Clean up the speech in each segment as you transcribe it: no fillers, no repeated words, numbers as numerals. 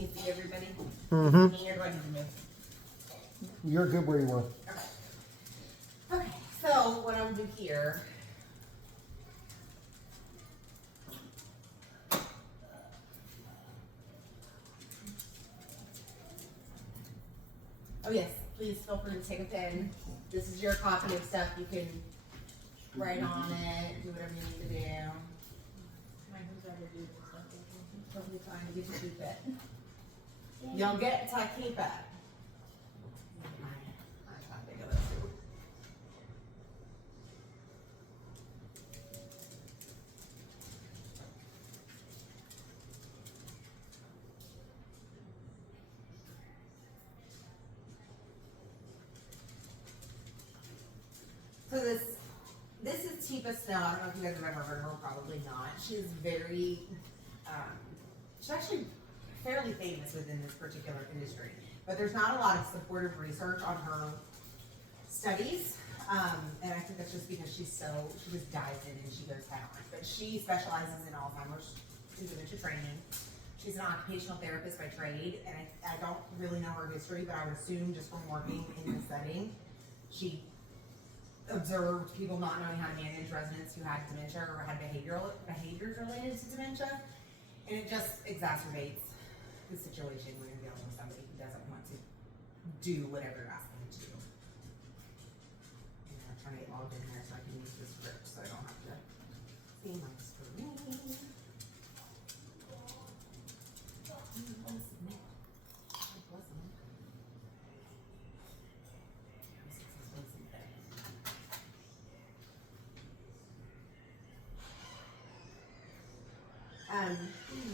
Can you see everybody? Mm-hmm. Here, do I need to move? You're good where you are. Okay. Okay, so what I'm gonna do here. Oh yes, please feel free to take a pen. This is your copy of stuff. You can write on it, do whatever you need to do. Totally fine, you get to keep it. You don't get to keep it. My copy of it too. So this is Tipa Snow. I don't know if you guys have ever heard of her, probably not. She's very, she's actually fairly famous within this particular industry. But there's not a lot of supportive research on her studies. And I think that's just because she just dives in and she goes down. But she specializes in Alzheimer's and dementia training. She's an occupational therapist by trade, and I don't really know her history, but I would assume just from working in the setting, she observed people not knowing how to manage residents who had dementia or had behaviors related to dementia, and it just exacerbates the situation when you're dealing with somebody who doesn't want to do whatever you're asking them to do. And I'm trying to get logged in here so I can use this script so I don't have to see my screen.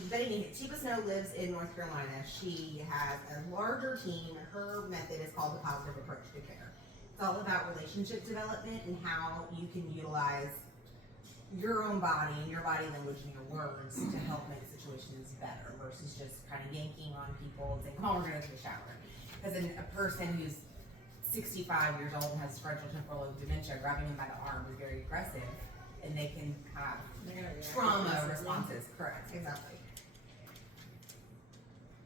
But anyway, Tipa Snow lives in North Carolina. She has a larger team. Her method is called the positive approach to care. It's all about relationship development and how you can utilize your own body and your body language and your words to help make situations better versus just kind of yanking on people and saying, "Come on, we're going to take a shower." Because a person who's 65 years old and has frontotemporal lobe dementia, grabbing them by the arm is very aggressive, and they can have trauma responses. Correct, exactly.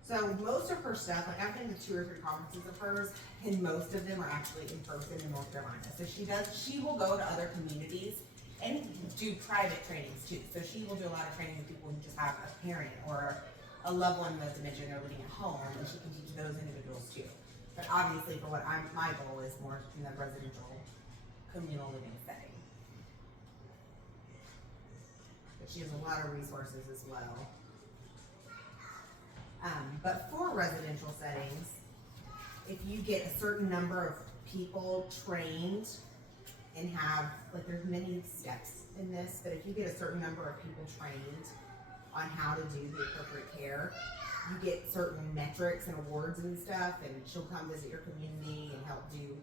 So most of her stuff, like I've been to 2 or 3 conferences of hers, and most of them are actually in person in North Carolina. So she will go to other communities and do private trainings too. So she will do a lot of training with people who just have a parent or a loved one with dementia and they're living at home, and she can teach those individuals too. But obviously for what my goal is more in the residential communal living setting. But she has a lot of resources as well. But for residential settings, if you get a certain number of people trained and have, like there's many steps in this, but if you get a certain number of people trained on how to do the appropriate care, you get certain metrics and awards and stuff, and she'll come visit your community and help do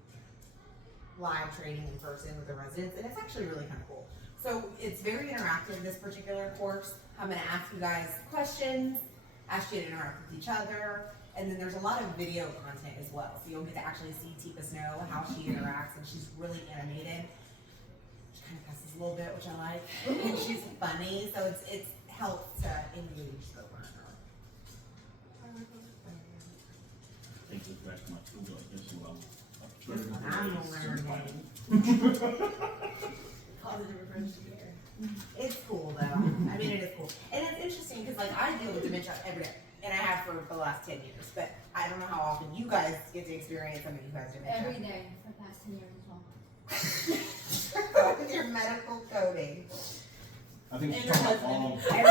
live training in person with the residents, and it's actually really kind of cool. So it's very interactive, this particular course. I'm gonna ask you guys questions, ask you to interact with each other, and then there's a lot of video content as well. So you'll get to actually see Tipa Snow, how she interacts, and she's really animated. She kind of cusses a little bit, which I like. And she's funny, so it's helped to engage the learner. I think it's back to my school like this well. I'm learning. Positive approach to care. It's cool though. I mean, it is cool. And it's interesting because like I deal with dementia every day. And I have for the last 10 years. But I don't know how often you guys get to experience somebody who has dementia. Every day for the past 10 years as well. With your medical coding. I think And she's her talking husband.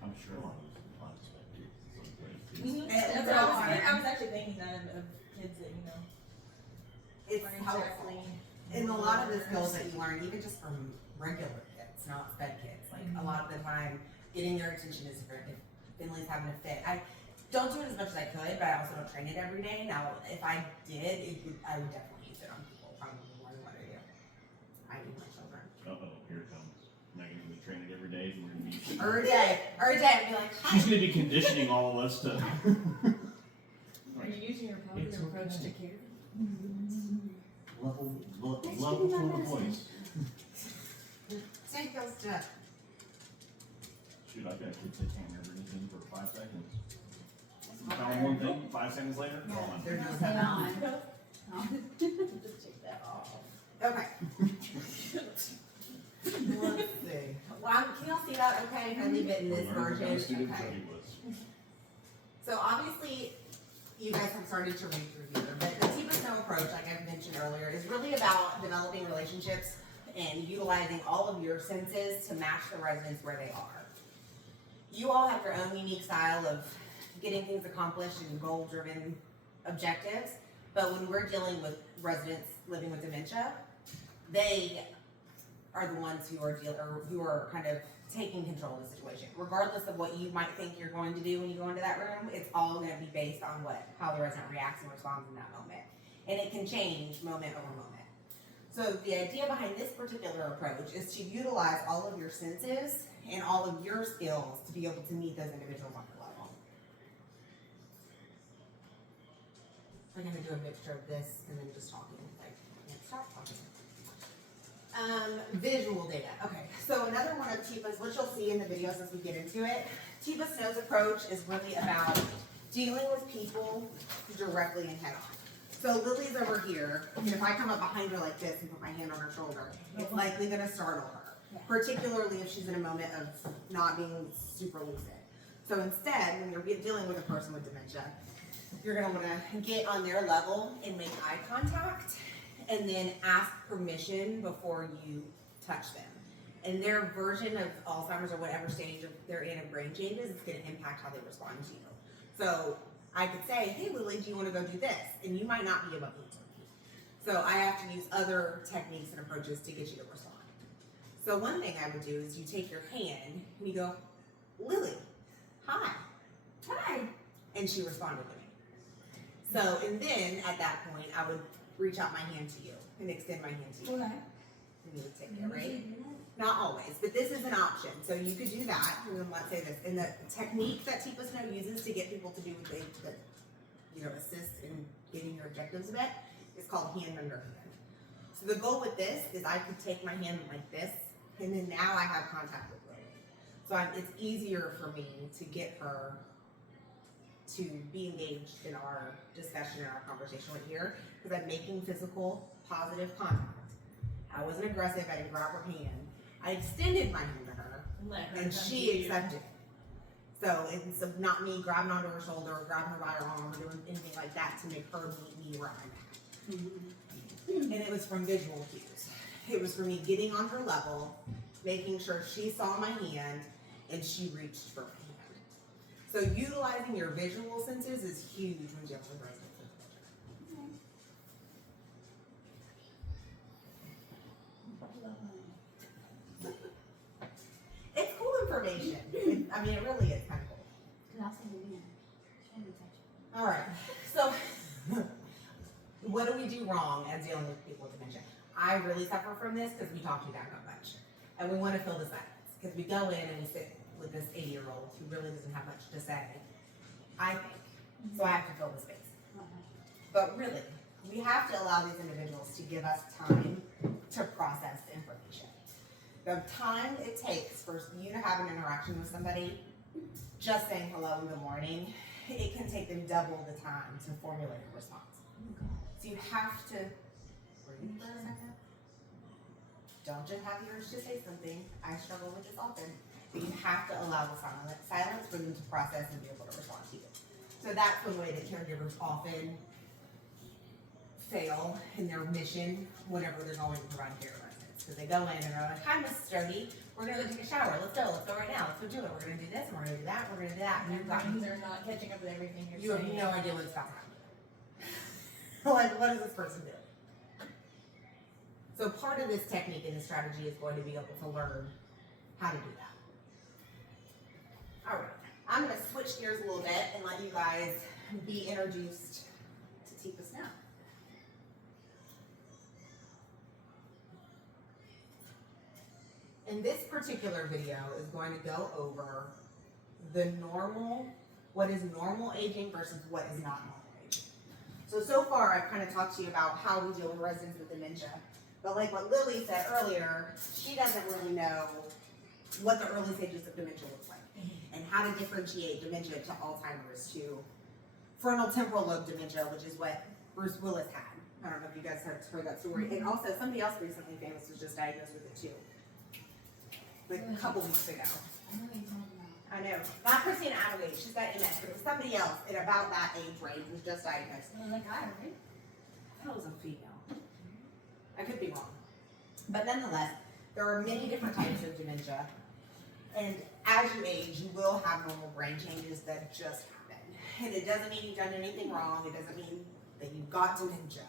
I'm sure a lot of this is not expected. That's what I was actually thinking that of kids that, you know, It's learn helpful. exactly. And a lot of the skills that you learn, even just from regular kids, not sped kids. Like a lot of the time, getting their attention is different. If Finley's having a fit, I don't do it as much as I could, but I also don't train it every day. Now, if I did, I would definitely use it on people, probably more than what I do. I do my children. Uh-oh, here it comes. Megan's gonna be training every day. We're gonna be Every day, I'd be like, hi. she's gonna be conditioning all of us to. Are you using your positive It's approach okay. to care? level tone of voice. Take those steps. Shoot, I've got kids that can't remember anything for 5 seconds. You tell them one thing, 5 seconds later, gone. They're No, just stay not- on. Just take that off. Okay. Let's see. Well, can y'all see that okay? If I leave it in this Learn version? what a student Okay. Jody was. So obviously, you guys have started to read through here, but the Teepa Snow approach, like I've mentioned earlier, is really about developing relationships and utilizing all of your senses to match the residents where they are. You all have your own unique style of getting things accomplished and goal-driven objectives, but when we're dealing with residents living with dementia, they are the ones who are kind of taking control of the situation. Regardless of what you might think you're going to do when you go into that room, it's all gonna be based on how the resident reacts and responds in that moment. And it can change moment over moment. So the idea behind this particular approach is to utilize all of your senses and all of your skills to be able to meet those individuals on your level. I'm gonna do a mixture of this and then just talking, like, I can't stop talking. Visual data. Okay, so another one of Teepa's, which you'll see in the videos as we get into it, Teepa Snow's approach is really about dealing with people directly and head on. So Lily's over here, and if I come up behind her like this and put my hand on her shoulder, it's likely gonna startle her, particularly if she's in a moment of not being super lucid. So instead, when you're dealing with a person with dementia, you're gonna wanna get on their level and make eye contact, and then ask permission before you touch them. And their version of Alzheimer's or whatever stage they're in of brain changes is gonna impact how they respond to you. So I could say, hey Lily, do you wanna go do this? And you might not be able to answer me. So I have to use other techniques and approaches to get you to respond. So one thing I would do is you take your hand and you go, Lily, hi. Hi. And she responded to me. So, and then at that point, I would reach out my hand to you and extend my hand to you. Okay. And you would take it, right? Not always, but this is an option. So you could do that, and then let's say this. And the technique that Teepa Snow uses to get people to do what they, assist in getting your objectives met is called hand under hand. So the goal with this is I could take my hand like this, and then now I have contact with Lily. So it's easier for me to get her to be engaged in our discussion and our conversation right here, because I'm making physical, positive contact. I wasn't aggressive, I didn't grab her hand. I extended my hand to her, and she accepted it. So it's not me grabbing onto her shoulder or grabbing her by her arm or doing anything like that to make her meet me where I'm at. And it was from visual cues. It was for me getting on her level, making sure she saw my hand, and she reached for my hand. So utilizing your visual senses is huge when dealing with residents with dementia. It's cool information. It really is kind of cool. All right. So, what do we do wrong as dealing with people with dementia? I really suffer from this because we talk too damn much, and we want to fill the silence because we go in and we sit with this 80-year-old who really doesn't have much to say. I think so. I have to fill the space. But really, we have to allow these individuals to give us time to process the information. The time it takes for you to have an interaction with somebody, just saying hello and good morning, it can take them double the time to formulate a response. So you have to breathe for a second. Don't just have the urge to say something. I struggle with this often. But you have to allow the silence for them to process and be able to respond to you. So that's one way that caregivers often fail in their mission whenever they're going to provide care to residents. Because they go in and they're like, hi, Mrs. Jody, we're going to go take a shower. Let's go right now. Let's go do it. We're going to do this and we're going to do that. We're going to do that. And Your brains are not catching up with everything you're you have saying. no idea what's about to happen. Like, what is this person doing? So part of this technique and this strategy is going to be able to learn how to do that. All right, I'm going to switch gears a little bit and let you guys be introduced to Teepa Snow. And this particular video is going to go over the what is normal aging versus what is not normal aging. So far I've kind of talked to you about how we deal with residents with dementia. But like what Lily said earlier, she doesn't really know what the early stages of dementia looks like, and how to differentiate dementia to Alzheimer's to frontal temporal lobe dementia, which is what Bruce Willis had. I don't know if you guys have heard that story. And also somebody else recently famous was just diagnosed with it too, like a couple weeks ago. I know what you're talking about. I know, not Christina Applegate, she's got MS, but it was somebody else in about that age range was just diagnosed. It was like I, right? That was a female. I could be wrong. But nonetheless, there are many different types of dementia. And as you age, you will have normal brain changes that just happen. And it doesn't mean you've done anything wrong. It doesn't mean that you've got dementia.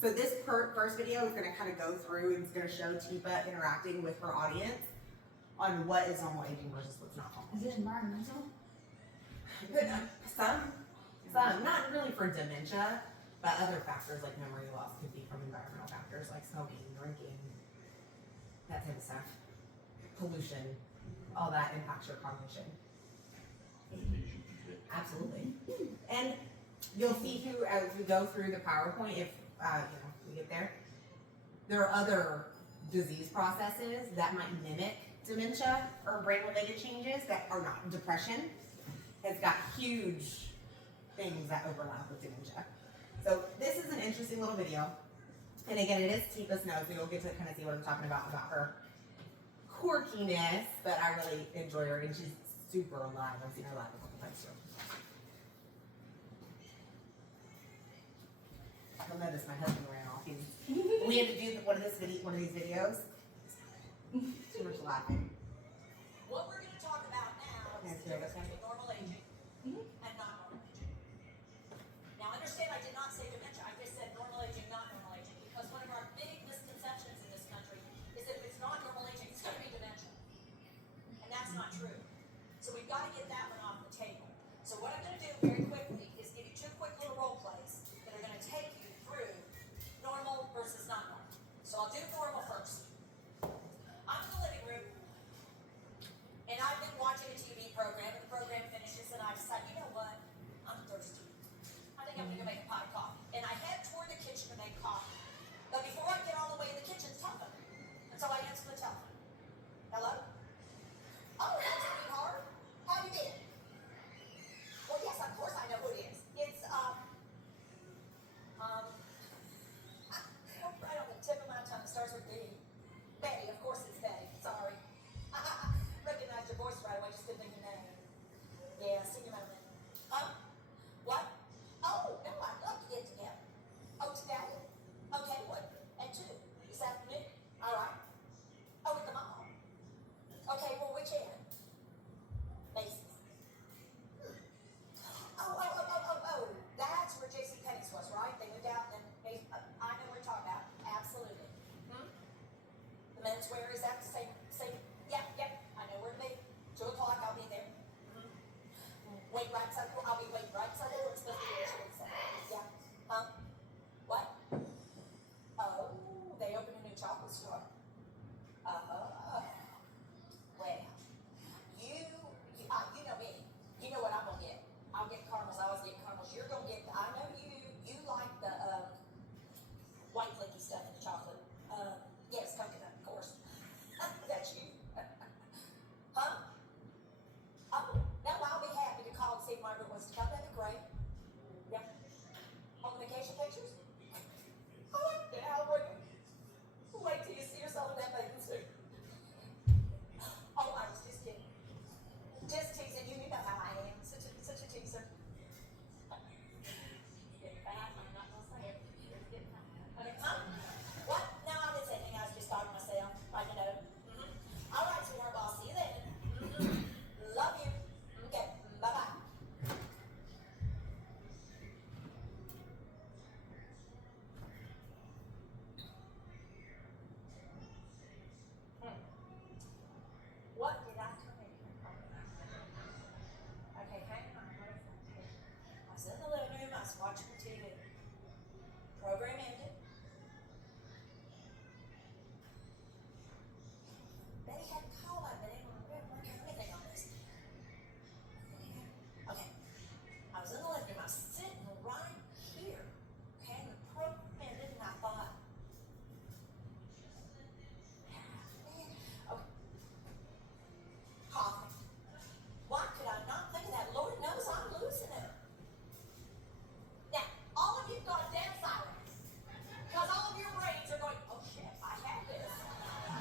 So this first video is going to kind of go through and it's going to show Teepa interacting with her audience on what is normal aging versus what's not normal. Is it environmental? Some, not really for dementia, but other factors like memory loss could be from environmental factors like smoking, drinking, that type of stuff. Pollution, all that impacts your cognition. Meditation. Absolutely. And you'll see who, as we go through the PowerPoint, if we get there, there are other disease processes that might mimic dementia or brain-related changes that are not. Depression has got huge things that overlap with dementia. So this is an interesting little video. And again, it is Teepa's notes, so you'll get to kind of see what I'm talking about her quirkiness, but I really enjoy her, and she's super alive. I've seen her live a couple times too. You'll notice my husband ran off. We had to do one of these videos. Too much laughing. What we're going to talk about now is the difference between normal aging and not normal aging. Now understand I did not say dementia, I just said normal aging, not normal aging, because one of our big misconceptions in this country is that if it's not normal aging, it's going to be dementia. And that's not true. So we've got to get that one off the table. So what I'm going to do very quickly is give you two quick little role plays that are going to take you through normal versus not normal. So I'll do normal first. I'm in the living room, and I've been watching a TV program, and the program finishes, and I decide, you know what? I'm thirsty. I think I'm gonna go make a pot of coffee. And I head toward the kitchen to make coffee. But before I get all the way to the kitchen, it's telephone. And so I answer the telephone. Hello? Oh, that's sweetheart. How you been? Well, yes, of course I know who it is. It's, right on the tip of my tongue. It starts with B. Betty, of course it's Betty. Sorry. Recognized your voice right away, just didn't think your name. Yeah, sing your moment. What? Oh, no, I'd love to get together. Oh, together? Okay, what? At 2 this afternoon? All right. Oh, at the mall. Okay, well, which end? Macy's. Oh, that's where J.C. Penney's was, right? They moved out and I know what we're talking about. Absolutely. The menswear is that the same, yep, I know where to be. 2 o'clock, I'll be there. Wait right side, I'll be waiting right side door, it's supposed to be yeah. What? Oh, they opened a new chocolate store. Well, you know me. You know what I'm gonna get. I'll get caramels, I always get caramels. You're gonna get, I know you like the, white flaky stuff in the chocolate. Yes, coconut, of course. That's you. Huh? Oh, no, I'll be happy to call and see if Margaret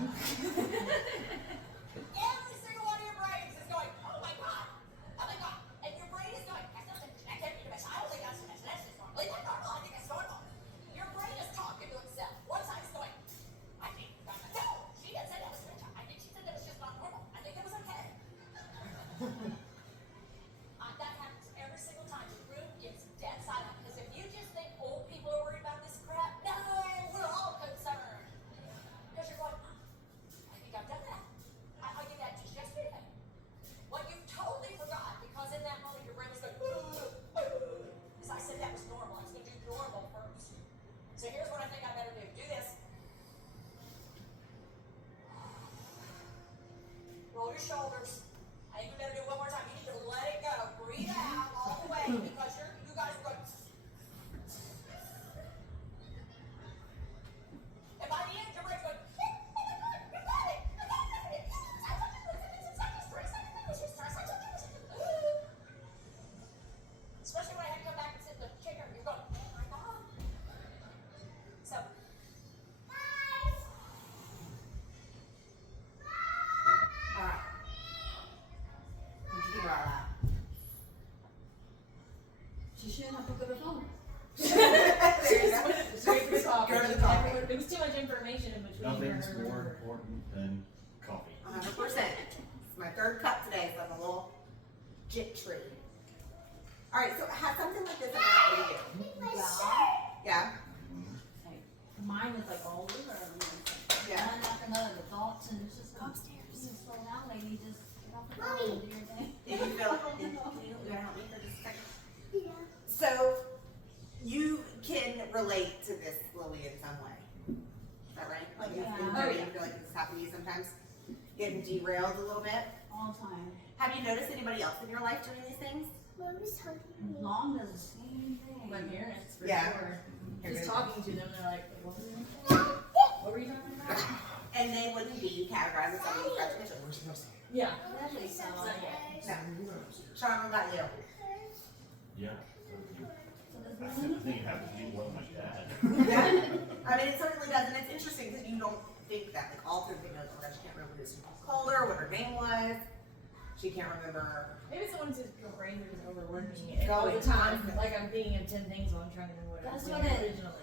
Every single one of your brains is going, oh my god, and your brain is going, that can't be dementia. I don't think that's dementia. That's just normal. Is that normal? I think that's normal. Your brain is talking to itself. One side is going, I think no, she didn't say that was dementia. I think she said that was just not normal. I think it was okay. That happens every single time. The room gets dead silent because if you just think old people are worried about this crap, no, we're all concerned. Because you're going, I think I've done that. I did that just yesterday. What you totally forgot, because in that moment your brain was going, because I said that was normal. I was going to do normal first. So here's what I think I better do. Do this. Roll your shoulders. I think we better do it one more time. You need to let it go. Breathe out all the way because you guys are going. And by the end, your brain's going, oh my god, you got it! I got it! I told you it's stress. I told you it's stress. I told you it was especially when I had to come back and sit in the chair, you're going, oh my god. So, guys! Alright. What'd you think about that? She shouldn't have picked up her phone. There you go. Straight to the coffee. Go to the coffee. There was too much information in between. Nothing's for her. more important than coffee. 100%. It's my third cup today, so I'm a little jittery. Alright, so has something like this ever happened to you? Yeah? Like, mine was like all over. Yeah. One after another, the thoughts, and it's just go upstairs. Just slow down, lady. Just get off the phone and do your thing. Did you feel, can you help me for just a second? So, you can relate to this, Lily, in some way. Is that right? Like, Yeah. you feel like this has happened to you sometimes? Getting derailed a little bit? All the time. Have you noticed anybody else in your life doing these things? Mom does the same thing. My parents, for Yeah. sure. You're Just good. talking to them, they're like, what were you saying? What were you talking about? And they wouldn't be categorized as somebody who's got dementia. Yeah. That makes sense. No. Sean, what about you? Yeah. So I does think Lily? it happened to me more than my dad. Yeah. I mean, it certainly does, and it's interesting because you don't think that. Like, all through the videos, oh, she can't remember who called her, what her name was. She can't remember. Maybe someone's just your brain is overworking it all Going the time. constant. Like I'm thinking of 10 things while I'm trying to remember what I was That's doing what it- originally.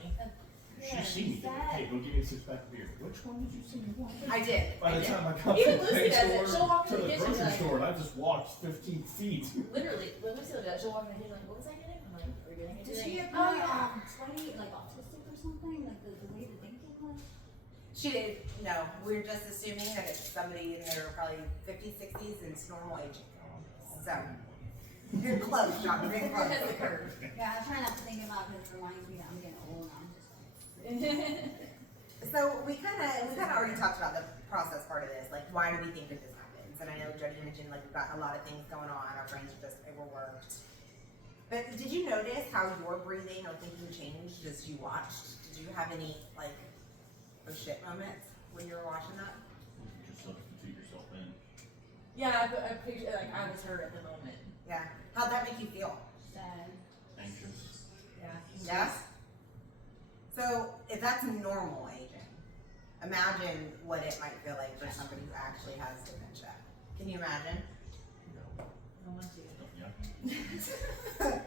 She's seen me. Hey, go give me a 6-pack of beer. Which one did you see me want? I did. By I the did. time I come Even from the Lucy big does it. store She'll walk to to the the kitchen grocery like- store, and I just walked 15 feet. Literally, when we still do that, she'll walk in the kitchen like, what was I getting? I'm like, we're getting it Does today. she Oh, appear yeah. slightly like autistic or something? Like the way the thinking was? She did. No, we're just assuming that it's somebody in their probably 50s, 60s, and it's normal aging. So, you're close, John. You're very Ahead of the close. curve. Yeah, I try not to think about it because it reminds me that I'm getting old and I'm just So we kind of already talked about the process part of this. Like, why do we think that this happens? And I know Jody mentioned like we've got a lot of things going on. Our brains are just overworked. But did you notice how your breathing or thinking changed as you watched? Did you have any like oh shit moments when you were watching that? Just substitute yourself in. Yeah, I picture like I was her at the moment. Yeah. How'd that make you feel? sad. Anxious. Yeah. Yes. So if that's normal aging, imagine what it might feel like for somebody who actually has dementia. Can you imagine? No. I want to. Yeah.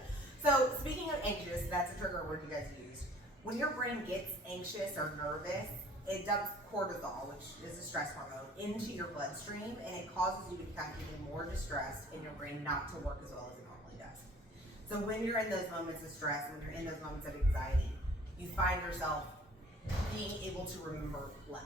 So speaking of anxious, that's a trigger word you guys use. When your brain gets anxious or nervous, it dumps cortisol, which is a stress hormone, into your bloodstream, and it causes you to become even more distressed and your brain not to work as well as it normally does. So when you're in those moments of stress, when you're in those moments of anxiety, you find yourself being able to remember less.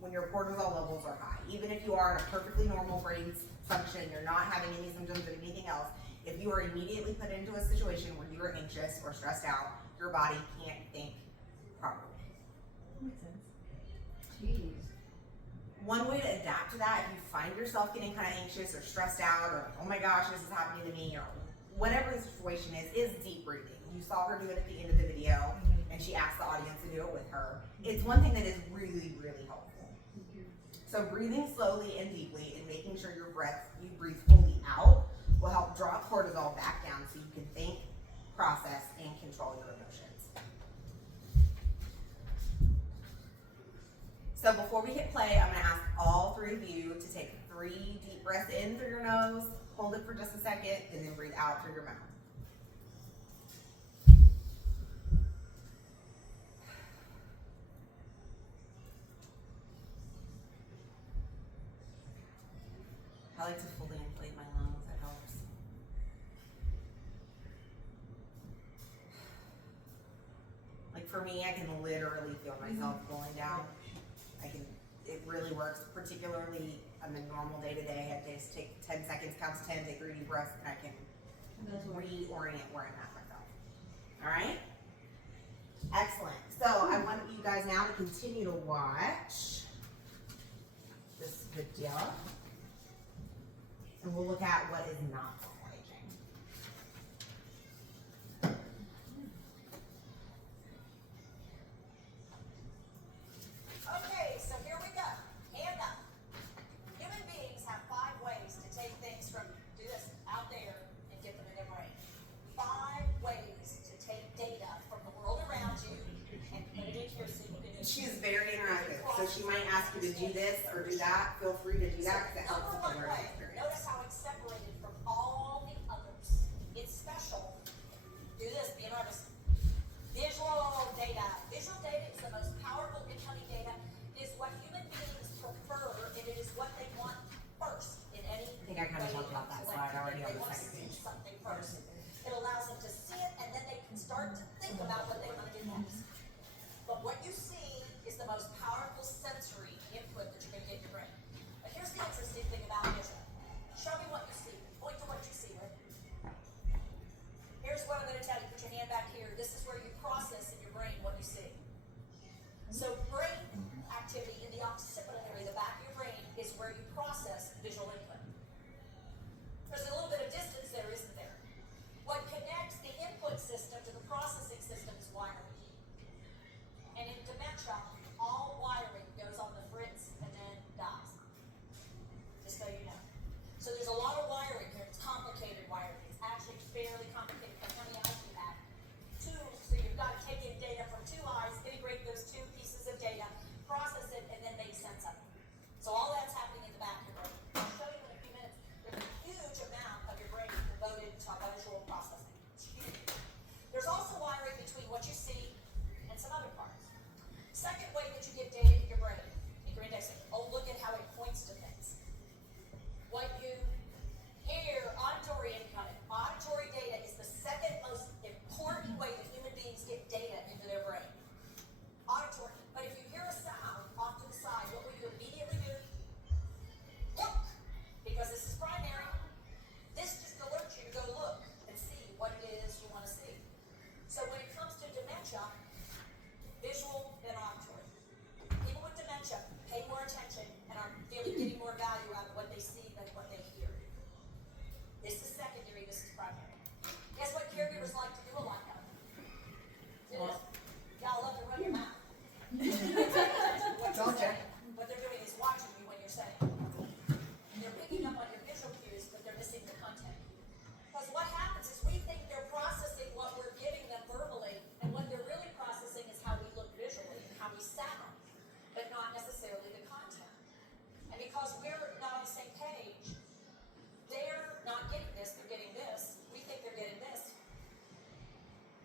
When your cortisol levels are high, even if you are in a perfectly normal brain function, you're not having any symptoms of anything else, if you are immediately put into a situation where you are anxious or stressed out, your body can't think properly. Makes sense. Jeez. One way to adapt to that, if you find yourself getting kind of anxious or stressed out, or oh my gosh, this is happening to me, or whatever the situation is deep breathing. You saw her do it at the end of the video, and she asked the audience to do it with her. It's one thing that is really, really helpful. So breathing slowly and deeply and making sure you breathe fully out will help draw cortisol back down so you can think, process, and control your emotions. So before we hit play, I'm gonna ask all three of you to take 3 deep breaths in through your nose, hold it for just a second, and then breathe out through your mouth. I like to fully inflate my lungs, it helps. Like for me, I can literally feel myself going down. It really works, particularly on the normal day-to-day. I just take 10 seconds, count to 10, take 3 deep breaths, and I can reorient where I'm at myself. All right? Excellent. So I want you guys now to continue to watch this video. And we'll look at what is not normal aging. Okay, so here we go. Hand up. Human beings have 5 ways to take things from, do this, out there and get them in their brain. 5 ways to take data from the world around you and put it into your supercomputer. She is very interactive, so she might ask you to do this or do that. Feel free to do that because it helps with the Number 1 learning way, experience. notice how it's separated from all the others. It's special. Do this, be an artist. Visual data. Visual data is the most powerful incoming data. It is what human beings prefer, and it is what they want first in any I think I kind of talked about that slide already on the second see page. something first. It allows them to see it, and then they can start to think about what they want to do next. But what you see is the most powerful sensory input that you're going to get in your brain. But here's the interesting thing about vision. Show me what you see. Point to what you see, Rick. Here's what I'm going to tell you. Put your hand back here. This is where you process in your brain what you see. So brain activity in the occipital area, the back of your brain, is where you process visual input. There's a little bit of distance there, isn't there? What connects the input system to the processing system is wiring. And in dementia, all wiring goes on the fritz and then dies. Just so you know. So there's a lot of wiring here. It's complicated wiring. It's actually fairly complicated. But how many eyes do you have? 2. So you've got to take in data from 2 eyes, integrate those 2 pieces of data, process it, and then make sense of it. So all that's happening in the back of your brain. I'll show you in a few minutes. There's a huge amount of your brain devoted to visual processing. It's huge. There's also wiring between what you see and some other parts. Second way that you get data in your brain, make your index finger. Oh, look at how it points to things. What you hear, auditory incoming. Auditory data is the second most important way that human beings get data into their brain. Auditory. But if you hear a sound off to the side, what will you immediately do? Look! Because this is primary. This just alerts you to go look and see what it is you want to see. So when it comes to dementia, visual and auditory. People with dementia pay more attention and are really getting more value out of what they see than what they hear. This is secondary, this is primary. Guess what caregivers like to do a lot of? Do this. Y'all love to run your mouth. What you're saying. What they're doing is watching you when you're saying. They're picking up on your visual cues, but they're missing the content. Because what happens is we think they're processing what we're giving them verbally, and what they're really processing is how we look visually and how we sound, but not necessarily the content. And because we're not on the same page, they're not getting this, they're getting this. We think they're getting this.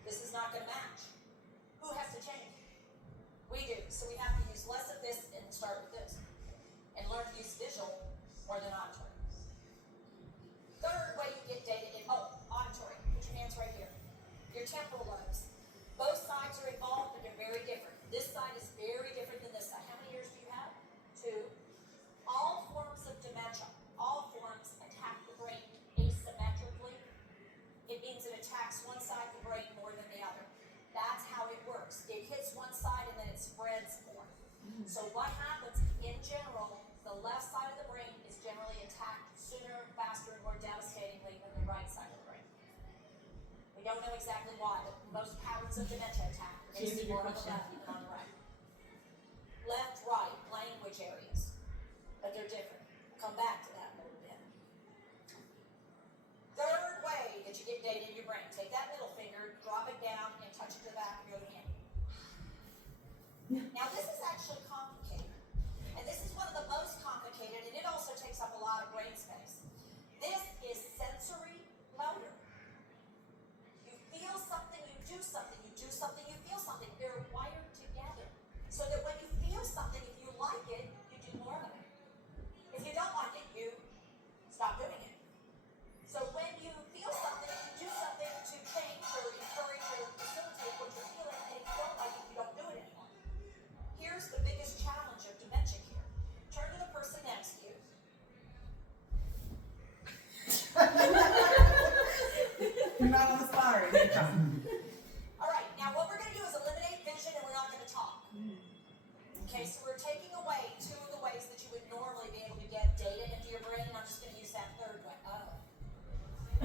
This is not going to match. Who has to change? We do. So we have to use less of this and start with this. And learn to use visual more than auditory. Third way you get data in, auditory. Put your hands right here. Your temporal lobes. Both sides are involved, but they're very different. This side is very different than this side. How many ears do you have? 2. All forms of dementia, all forms attack the brain asymmetrically. It means it attacks one side of the brain more than the other. That's how it works. It hits one side and then it spreads more. So what happens in general, the left side of the brain is generally attacked sooner, faster, and more devastatingly than the right side of the brain. We don't know exactly why, but most patterns of dementia attack makes it more on the left than on the right. Left, right, language areas, but they're different. We'll come back to that in a little bit. Third way that you get data in your brain, take that middle finger, drop it down, and touch it to the back of your other hand. Now this is actually complicated.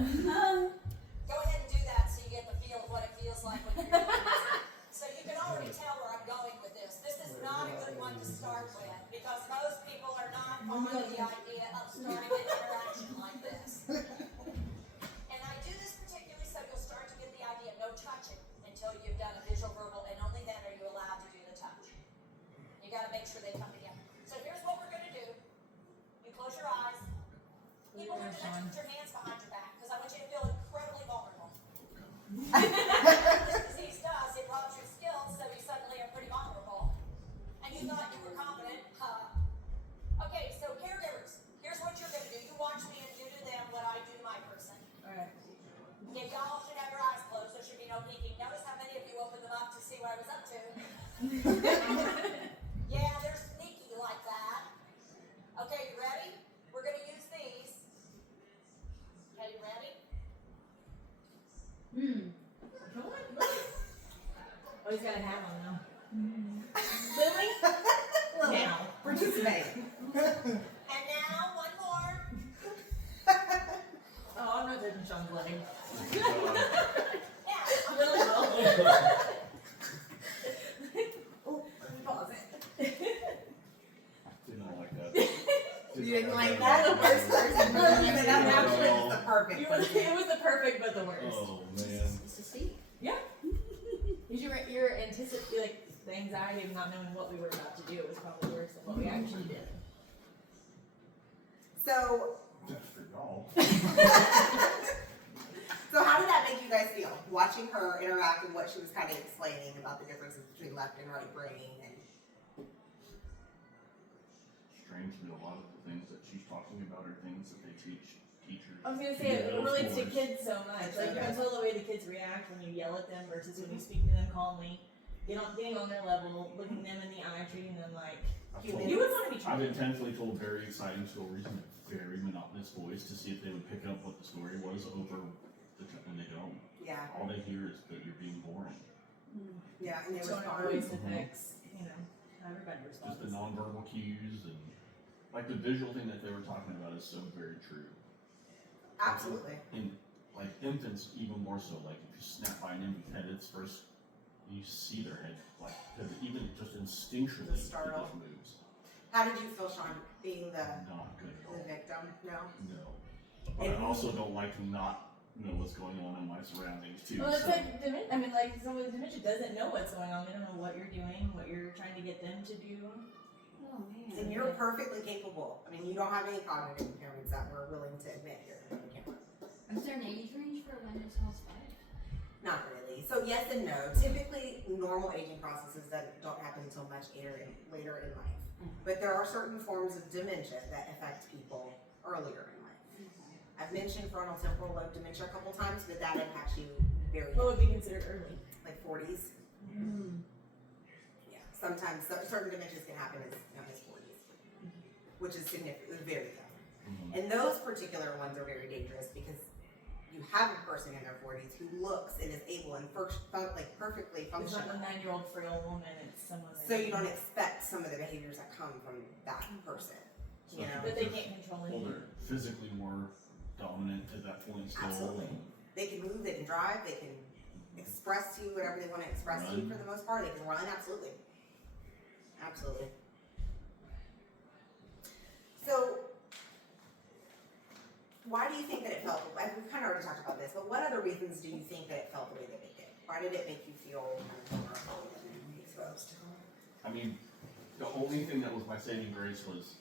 Go ahead and do that so you get the feel of what it feels like when you're doing this. So you can already tell where I'm going with this. This is not a good one to start with because most people are not on the idea of starting an interaction like this. And I do this particularly so you'll start to get the idea. No touching until you've done a visual, verbal, and only then are you allowed to do the touch. You got to make sure they come together. So here's what we're going to do. You close your eyes. People are going to put your hands behind your back because I want you to feel incredibly vulnerable. This disease does, it robs your skills, so you suddenly are pretty vulnerable. And you thought you were confident, huh? Okay, so caregivers, here's what you're going to do. You watch me and do to them what I do to my person. Alright. Okay, y'all should have your eyes closed. There should be no peeking. Notice how many of you opened them up to see what I was up to. Yeah, they're sneaky like that. Okay, you ready? We're going to use these. Okay, you ready? Oh, he's got a hat on now. Lily? Now, participate. And now, one more. Oh, I'm not touching Sean's leg. Yeah. Lily will. Oh, let me pause it. Didn't like that. You didn't like that? The worst person. That's actually just the perfect It person. was the perfect, but the worst. Oh, man. It's a seat. Yeah. Because you're anticipating, like, the anxiety of not knowing what we were about to do was probably worse than what we actually did. So, Just for y'all. so how did that make you guys feel? Watching her interact and what she was kind of explaining about the differences between left and right brain and Strangely, a lot of the things that she's talking about are things that they teach teachers. I was gonna say it Yeah, relates to of course. kids so much. Like you Okay. can tell the way the kids react when you yell at them versus when you speak to them calmly, getting on their level, looking them in the eye, treating them like I've Human. told- you would want to be I've treated. intentionally told very exciting stories in a very monotonous voice to see if they would pick up what the story was over the time when they don't. yeah, All they hear is that you're being boring. yeah, and they Tone of respond. voice Mhm. affects, you know, how everybody Just responds. the nonverbal cues and like the visual thing that they were talking about is so very true. Absolutely. In like infants, even more so. Like if you snap by an infant's head, it's first you see their head like pivot, even just instinctually The it startle. just moves. How did you feel, Sean, being the Not good at all. victim? No. No. But I also don't like to not know what's going on in my surroundings too. Well, it's so like dementia. I mean, like someone with dementia doesn't know what's going on. They don't know what you're doing, what you're trying to get them to do. Oh, man. And you're perfectly capable. I mean, you don't have any cognitive impairments that we're willing to admit here on camera. Is there an age range for when it smells bad? Not really. So yes and no. Typically, normal aging processes that don't happen until much later in life. But there are certain forms of dementia that affect people earlier in life. I've mentioned frontal temporal lobe dementia a couple times, but that impacts you very What young, would be considered early? like 40s. Yeah. Sometimes certain dementias can happen as young as 40s, which is significant, very young. Mhm. And those particular ones are very dangerous because you have a person in their 40s who looks and is able and perfectly It's not functional. a 9-year-old frail woman. It's someone. So you don't expect some of the behaviors that come from that person. You know, But they can't control Well, anything. they're physically more dominant at that point still. Absolutely. they can move, they can drive, they can express to you whatever they want to express to you for the most part. They can run, absolutely. Absolutely. So, why do you think that it felt, we've kind of already talked about this, but what other reasons do you think that it felt the way that it did? Why did it make you feel kind of vulnerable and exposed? I mean, the only thing that was my saving grace was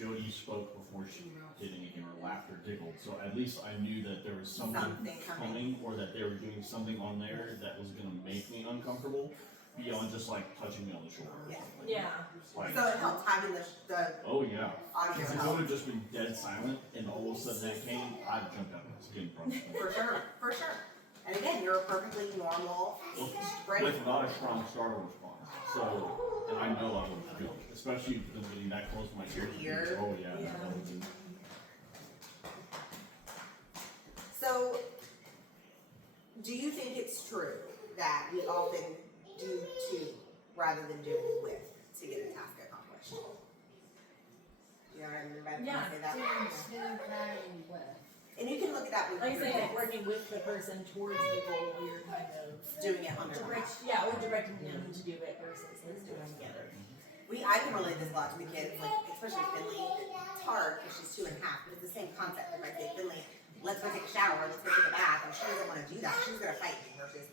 Jody spoke before she did anything or laughed or giggled. So at least I knew that there was something Something coming. coming or that they were doing something on there that was going to make me uncomfortable beyond just like touching me on the shoulder. Yeah. Yeah. Like, So it helped having the oh yeah. audio Because if it would help. have just been dead silent and all of a sudden it came, I'd jumped out of my skin probably. For sure, for sure. And again, you're a perfectly normal, brain. With not a strong startle response. So, and I know I would have jumped, especially with them getting that close to my ear. Ear. Oh yeah. Yeah. that would've been- So, do you think it's true that we often do to rather than doing with to get a task accomplished? You know what I mean by when I Yeah. say that? Do rather than with. And you can look at that with Like I your say, like kids, working with the person towards the goal, you're kind of doing it on their behalf. or directing them to do it versus us doing it together. I can relate this a lot to the kids, like especially Finley. It's hard because she's 2.5, but it's the same concept. If I say, Finley, let's go take a shower, let's go take a bath, and she doesn't want to do that. She's gonna fight me versus,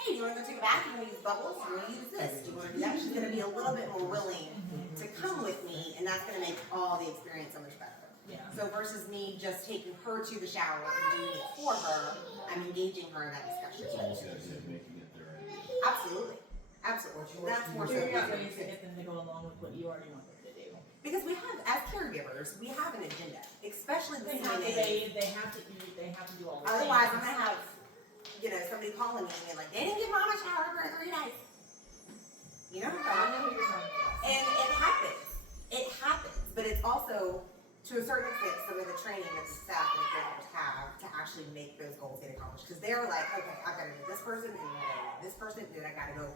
hey, do you want to go take a bath? Do you want to use bubbles? Do you want to use this? Do you want to do that? She's gonna be a little bit more willing to come with me, and that's gonna make all the experience so much better. Yeah. So versus me just taking her to the shower and doing it for her, I'm engaging her in that discussion. It's almost like making it their own. Absolutely. Absolutely. That's more so. Figuring out ways to get them to go along with what you already want them to do. Because we have, as caregivers, we have an agenda, especially They this have to day. bathe, they have to eat, they have to do all the things. Otherwise, I'm gonna have, somebody calling me and being like, they didn't give mom a shower for 3 days. You know what I'm I talking know what you're talking about. And it happens. It happens. But it's also, to a certain extent, some of the training that the staff and caregivers have to actually make those goals get accomplished. Because they're like, okay, I've got to do this person, and then I gotta do this person, and then I got to go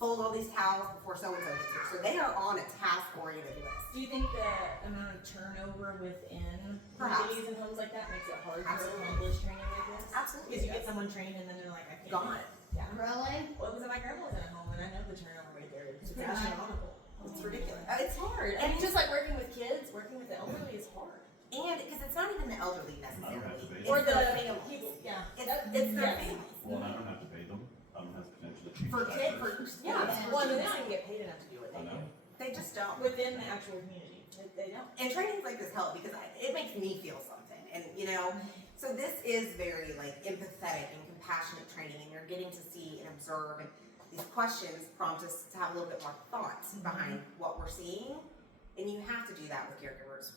fold all these towels before so-and-so gets here. So they are on a task-oriented list. Do you think the amount of turnover within Perhaps. communities and homes like that makes it hard to Absolutely. accomplish training like this? Absolutely. Because you get someone trained and then they're like, I can't. Gone. Yeah. Really? Well, because my grandma was at home and I know the turnover right there. It's Yeah. astronomical. It's ridiculous. It's hard. I mean, just like working with kids, working with the elderly is hard. And because it's not even the elderly necessarily, debate. it's Or the their families. people, yeah. It's their Yes. families. Well, I don't have to pay them. I don't have to potentially choose. For kids, for Yeah, yeah, well, I mean, they don't even get paid enough to do what I they know. do. they just don't. Within the actual community, they don't. And trainings like this help because it makes me feel something, and so this is very like empathetic and compassionate training, and you're getting to see and observe, and these questions prompt us to have a little bit more thoughts behind what we're seeing, and you have to do that with caregivers.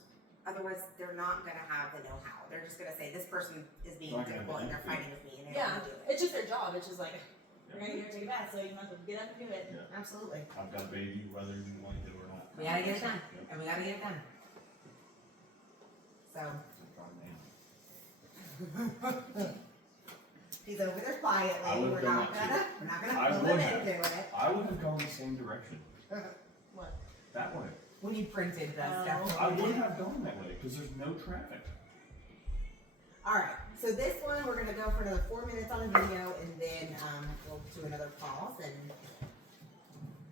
Otherwise, they're not going to have the know-how. They're just going to say, this person is being Not gonna difficult and they're benefit. fighting with me and they Yeah, don't want to do it. it's just their job. It's just like, we're gonna go take a bath, so you might as well get up and do it. Yeah. Absolutely. I've got a baby whether you like it or not. We got to get it done. Yep. And we got to get it done. So, I'm trying to he's over there quietly. I would've We're done not that gonna, we're not I gonna pull would him have. into it. I would have gone the same direction. What? That way. When you printed that Oh. stuff. I would have gone that way because there's no traffic. Alright, so this one, we're gonna go for another 4 minutes on the video, and then, we'll do another pause and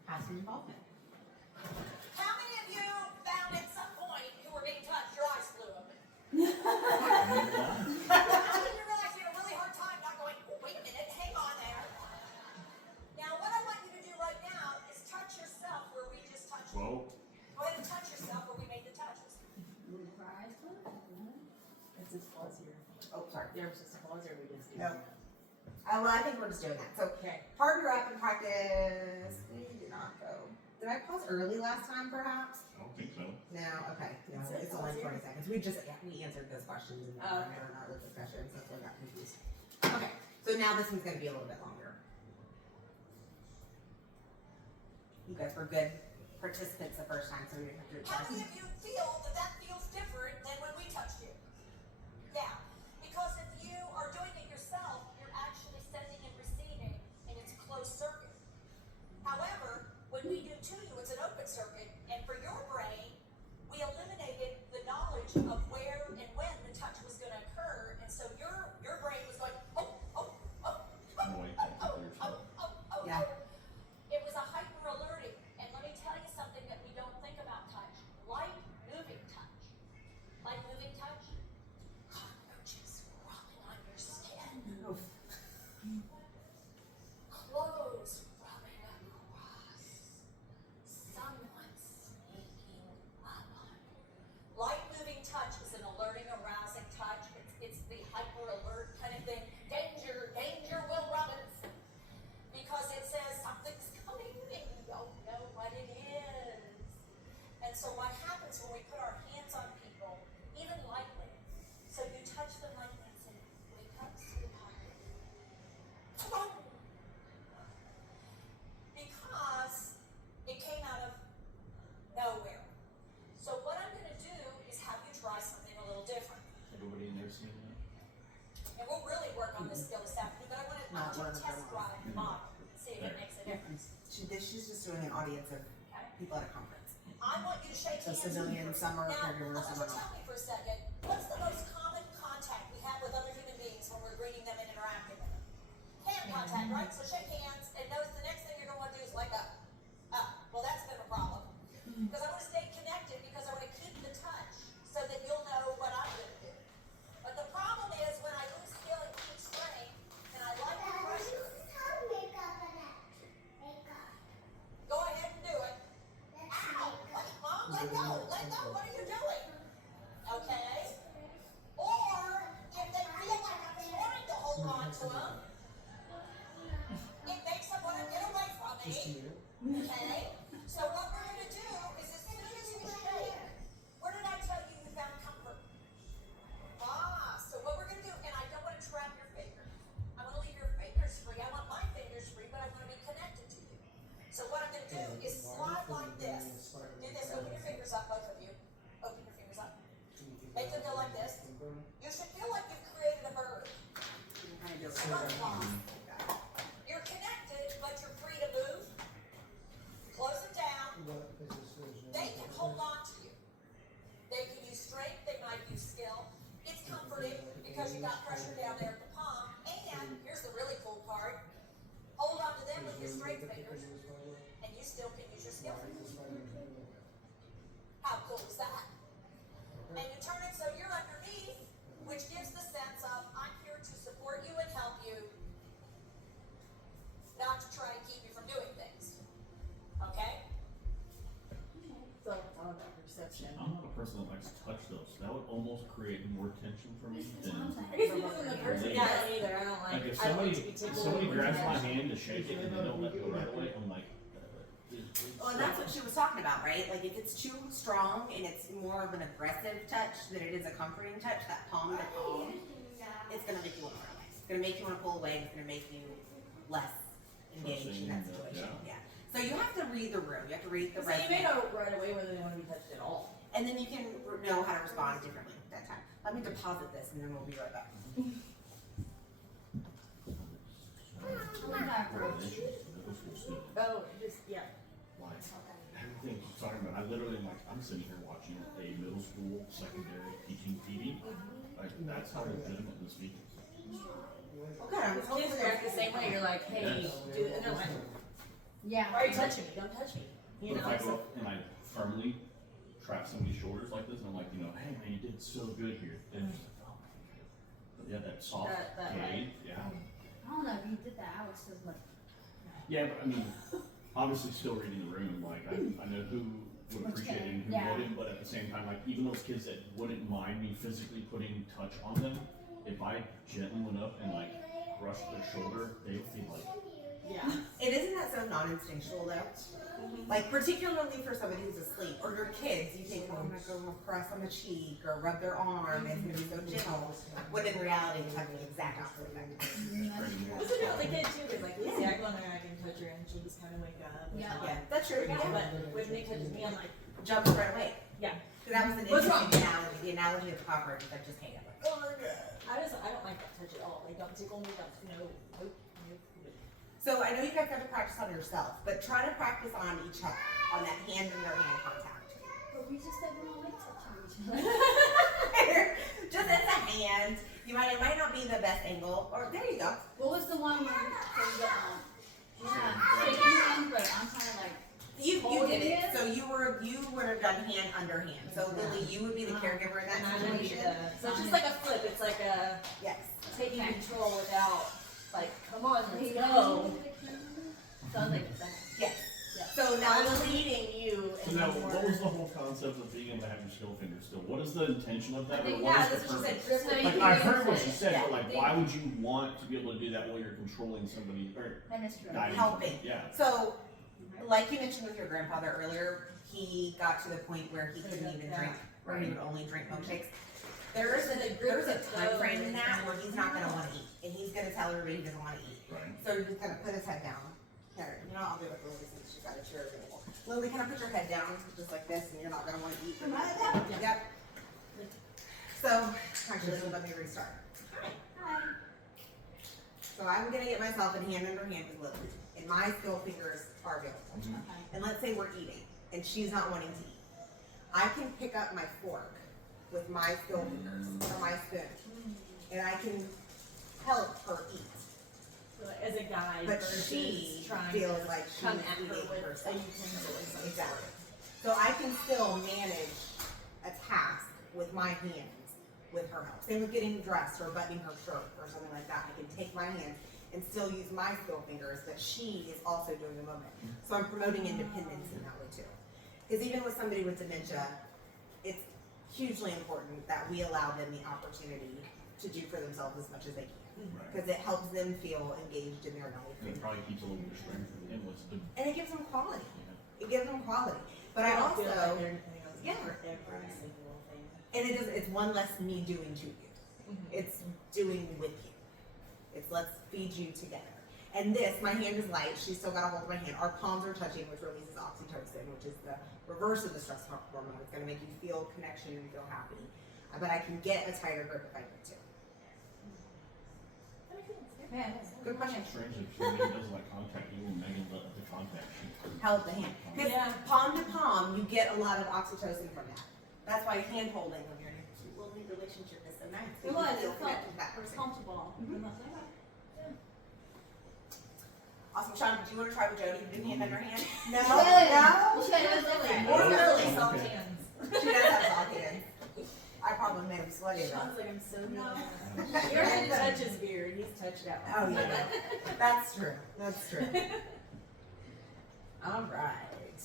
have some involvement. How many of you found at some point who were being touched, your eyes flew open? I'm How many of you realize you had a really hard time not going, oh, wait a minute, hang on there. Now, what I want you to do right now is touch yourself where we just touched you. Whoa. Go ahead and touch yourself where we made the touches. It's just pause here. Oh, sorry. There was just a pause or we just do? No. Well, I think we're just doing that. So, Okay. partner up and practice. We did not go. Did I pause early last time, perhaps? I don't think so. No, okay. No, It says it's only pause here. 20 seconds. We answered those questions in Oh, okay. our other discussions. That's why I got confused. Okay, so now this one's gonna be a little bit longer. You guys were good participants the first time, so we didn't have to do it How twice. many of you feel that that feels different than when we touched you? Yeah, because if you are doing it yourself, you're actually sending and receiving, and it's a closed circuit. However, when we do to you, it's an open circuit, and for your brain, we eliminated the knowledge of where and when the touch was going to occur, and so your brain was going, oh, oh, oh, oh, No, I can't oh, do oh, oh, oh, Yeah. oh. It was a hyper alerting, and let me tell you something that we don't think about touch. Light moving touch. Light moving touch. Cockroaches crawling on your skin. Oof. Clothes rubbing across. Someone sneaking up on you. Light moving touch is an alerting, arousing touch. It's the hyper alert kind of thing. Danger, danger, Will Robinson. Because it says something's coming and you don't know what it is. And so what happens when we put our hands on people, even lightly, so you touch them like this and wake up, sweetheart. Because it came out of nowhere. So what I'm going to do is have you try something a little different. Everybody in there seeing that? And we'll really work on this skill this afternoon, but I want Not to one of test them. drive the model, see if it makes a difference. She's just doing an audience of Okay? people at a conference. I want you to shake So hands with me civilians, first. some are Now, caregivers, some are tell not. me for a second, what's the most common contact we have contact, right? So shake hands, and notice the next thing you're gonna wanna do is leg up. Up. Well, that's been a problem. Because I wanna stay connected, because I wanna keep the touch, so that you'll know what I'm gonna do. But the problem is, when I lose skill and keep strength, and I like the pressure, go ahead and do it. Ow! Mom, let go! Let go! What are you doing? Okay? Or, if they feel like I'm trying to hold on to them, it makes them want to get away from me. Okay? So what we're going to do is, as soon as you shake, where did I tell you found comfort? So what we're going to do, and I don't want to trap your fingers. I want to leave your fingers free. I want my fingers free, but I want to be connected to you. So what I'm going to do is slide like this. Do this. Open your fingers up, both of you. Open your fingers up. Make them go like this. You should feel like you've created a bird. You're connected, but you're free to move. Close it down. They can hold on to you. They can use strength, they might use skill. It's comforting because you got pressure down there at the palm. And here's the really cool part. Hold on to them with your strength fingers, and you still can use your skill fingers. How cool is that? And you turn it so you're underneath, which gives the sense of, I'm here to support you and help you, not to try and keep you from doing things. Okay? So all about perception. I'm not a person that likes to touch those. That would almost create more tension for me That's what I'm than. I guess it isn't the person. Yeah. Yeah, I don't either. I don't like. Like if I don't somebody, like to be if tickled. somebody or grabs my touched. hand to shake it and they don't let go right away, I'm like, Well, and that's what she was talking about, right? Like if it's too strong and it's more of an aggressive touch than it is a comforting touch, that palm to palm, it's gonna make you want to run away. It's gonna make you want to pull away. And it's gonna make you less engaged in that situation. Yeah. So you have to read the room. You have to read the So you may resident, know right away whether they want to be touched at all. and then you can know how to respond differently at that time. Let me deposit this, and then we'll be right back. Oh, just yeah. like everything she's talking about. I literally am like, I'm sitting here watching a middle school, secondary teaching TV. Like that's how legitimate this speaking is. Okay, I'm Kids react the same way. You're like, hey, do it. And they're like, Yeah. why are you touching me? Don't touch me. You But know. if I So, go and I firmly trap somebody's shoulders like this, and I'm like, you know, hey man, you did so good here. And it's like, oh my God. But yeah, that soft That gate, yeah. I don't know if you did that. I was just like, Yeah, but I mean, obviously still reading the room, like I know who would appreciate it and who Yeah. wouldn't, but at the same time, like even those kids that wouldn't mind me physically putting touch on them, if I gently went up and like brushed their shoulder, they would feel like, yeah. It isn't that so non-instinctual though. Like particularly for somebody who's asleep, or your kids, you think, oh, I'm gonna go press on the cheek or rub their arm, it's gonna be so gentle. When in reality, it's having the exact opposite effect. pretty more. This is the kid too, because like, yeah, I go in there, I can touch her, and she'll just kind of wake up. or Yeah. something. Yeah, that's true. Yeah, Yeah. but when Nick touches me, I'm like, Jumps right away. yeah. So that was an What's interesting analogy. The analogy of the cockroach is like just hang up. Like, oh my god. I don't like that touch at all. Like, don't tickle me, don't, nope, nope, nope. So I know you guys have to practice on yourself, but try to practice on each other, on that hand in your hand contact. but we just said we don't like touching each other. Just as a hand. It might not be the best angle. Or there you go. What was the one where shaking hands, but I'm kind of like, You Holding did it. it? So you would have done hand under hand. So Lily, you would be the caregiver in that And I would be situation. so it's just like a flip. It's like a Yes. taking control without, like, come on, let's go. Sounds like it's that. Yes. Yeah. So now I'm Lily, leading you. So And now, then what was the whole concept of being able to have your skill finger still? What is the intention of that, or what yeah, is that's the what she purpose? said. So you Like can I use heard what it. she said, Yeah. but like, why would you want to be able to do that while you're controlling somebody or that is true. guiding? Helping. Yeah. so like you mentioned with your grandfather earlier, he got to the point where he couldn't even drink, where he would only drink milkshakes. There's a time frame in that where he's not gonna wanna eat, and he's gonna tell everybody he doesn't wanna eat. Right. So you're just gonna put his head down. Here, I'll do it with Lily since she's got a chair available. Lily, can I put your head down just like this, and you're not gonna wanna eat? Yep. So, actually, let me restart. So I'm gonna get myself in hand under hand with Lily, and my skill fingers are available. And let's say we're eating, and she's not wanting to eat. I can pick up my fork with my skill fingers, or my spoon, and I can help her eat. like, as a guide But versus she trying feels to like come she's at her eating with herself. a utensil of some Exactly. sort. So I can still manage a task with my hands with her help. Same with getting dressed or buttoning her shirt or something like that. I can take my hands and still use my skill fingers, but she is also doing the movement. So I'm promoting independence in that way too. Because even with somebody with dementia, it's hugely important that we allow them the opportunity to do for themselves as much as they can. Right. Because it helps them feel engaged in their life. And it probably keeps a little bit of strength in what's the, And it gives them quality. you know. It gives them quality. But I don't feel like also, they're depending on yeah. for every single thing. and it's one less me doing to you. Mhm. It's doing with you. It's let's feed you together. And this, my hand is light. She's still got a hold of my hand. Our palms are touching, which releases oxytocin, which is the reverse of the stress hormone. It's going to make you feel connection and feel happy. But I can get a tighter grip if I need to. Yeah. Good question. Strange if somebody does like contact, you will Megan the contact sheet. Held the hand. Because Yeah. palm to palm, you get a lot of oxytocin from that. That's why hand holding when you're in a cute little relationship is so nice. It You was, feel it felt, connected to that it was person. comfortable. Mhm. I'm like, okay. Awesome, Sean. Do you want to try with Jody? Didn't hand under hand? No. Good. No. She was okay. Or really Okay. Soft hands. She does have soft hands. I probably made him sweaty though. Sean's like, I'm so No. Your hand touches beard. He's touched out. Oh yeah, that's true. That's true. All right.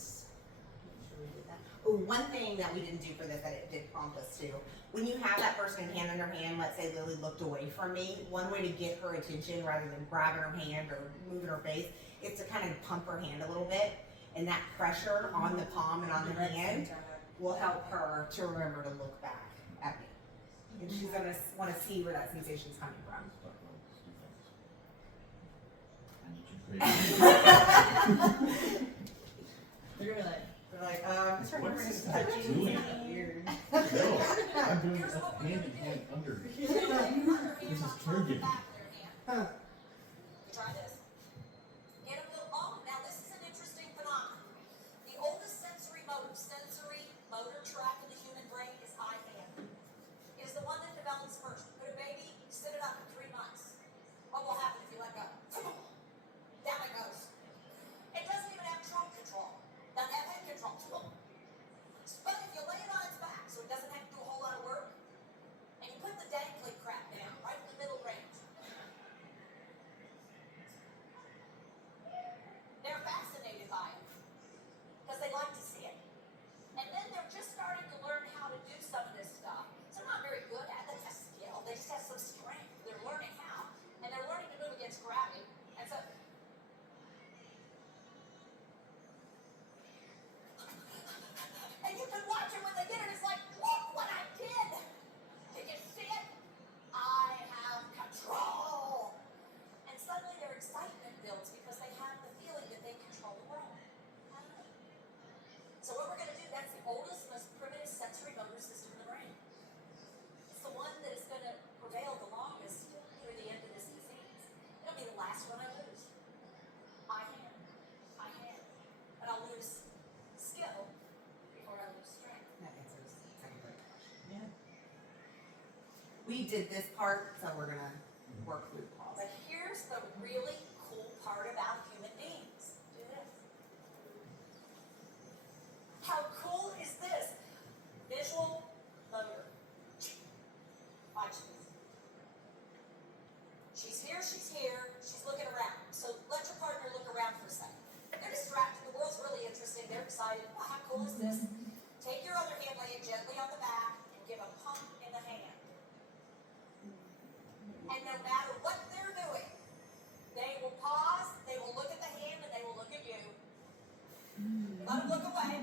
Oh, one thing that we didn't do for this that it did prompt us to. When you have that person hand in her hand, let's say Lily looked away from me, one way to get her attention rather than grabbing her hand or moving her face is to kind of pump her hand a little bit. And that pressure on the palm and on the hand will help her to remember to look back at me. And she's gonna want to see where that sensation's coming from. I need you to create. They're gonna be like, They're like, What's it's that touching doing? me. weird. No, I'm doing a hand in hand under. This is caregiving. Huh. Try this. Get a little on. Now this is an interesting phenomenon. The oldest sensory motor track in the human brain is eye hand. It is the one that develops first. Put a baby, sit it up in 3 months. What will happen if you let go? Down it goes. It doesn't even have trunk control. Doesn't have head control. But if you lay it on its back so it doesn't have to do a whole lot of work, and you put the dangly crap down right in the middle range. They're fascinated by it because they like to see it. And then they're just starting to learn how to do some of this stuff. So they're not very good at it. They have skill. They just have some strength. They're learning how. And they're learning to move against gravity. And so and you can watch it when they get it. It's like, look what I did. Did you see it? I have control. And suddenly their excitement builds because they have the feeling that they control the world. So what we're going to do, that's the oldest, most primitive sensory motor system in the brain. It's the one that is going to prevail the longest through the end of this disease. It'll be the last one I lose. I hand. And I'll lose skill before I lose strength. That answers the second part of the question. Yeah. We did this part, so we're gonna work through the pause. But here's the really cool part about human beings. Do this. How cool is this? Visual motor. Watch this. She's here, she's looking around. So let your partner look around for a second. They're distracted, the world's really interesting, they're excited. Wow, how cool is this? Take your other hand, lay it gently on the back, and give a pump in the hand. And no matter what they're doing, they will pause, they will look at the hand, and they will look at you. Let them look away.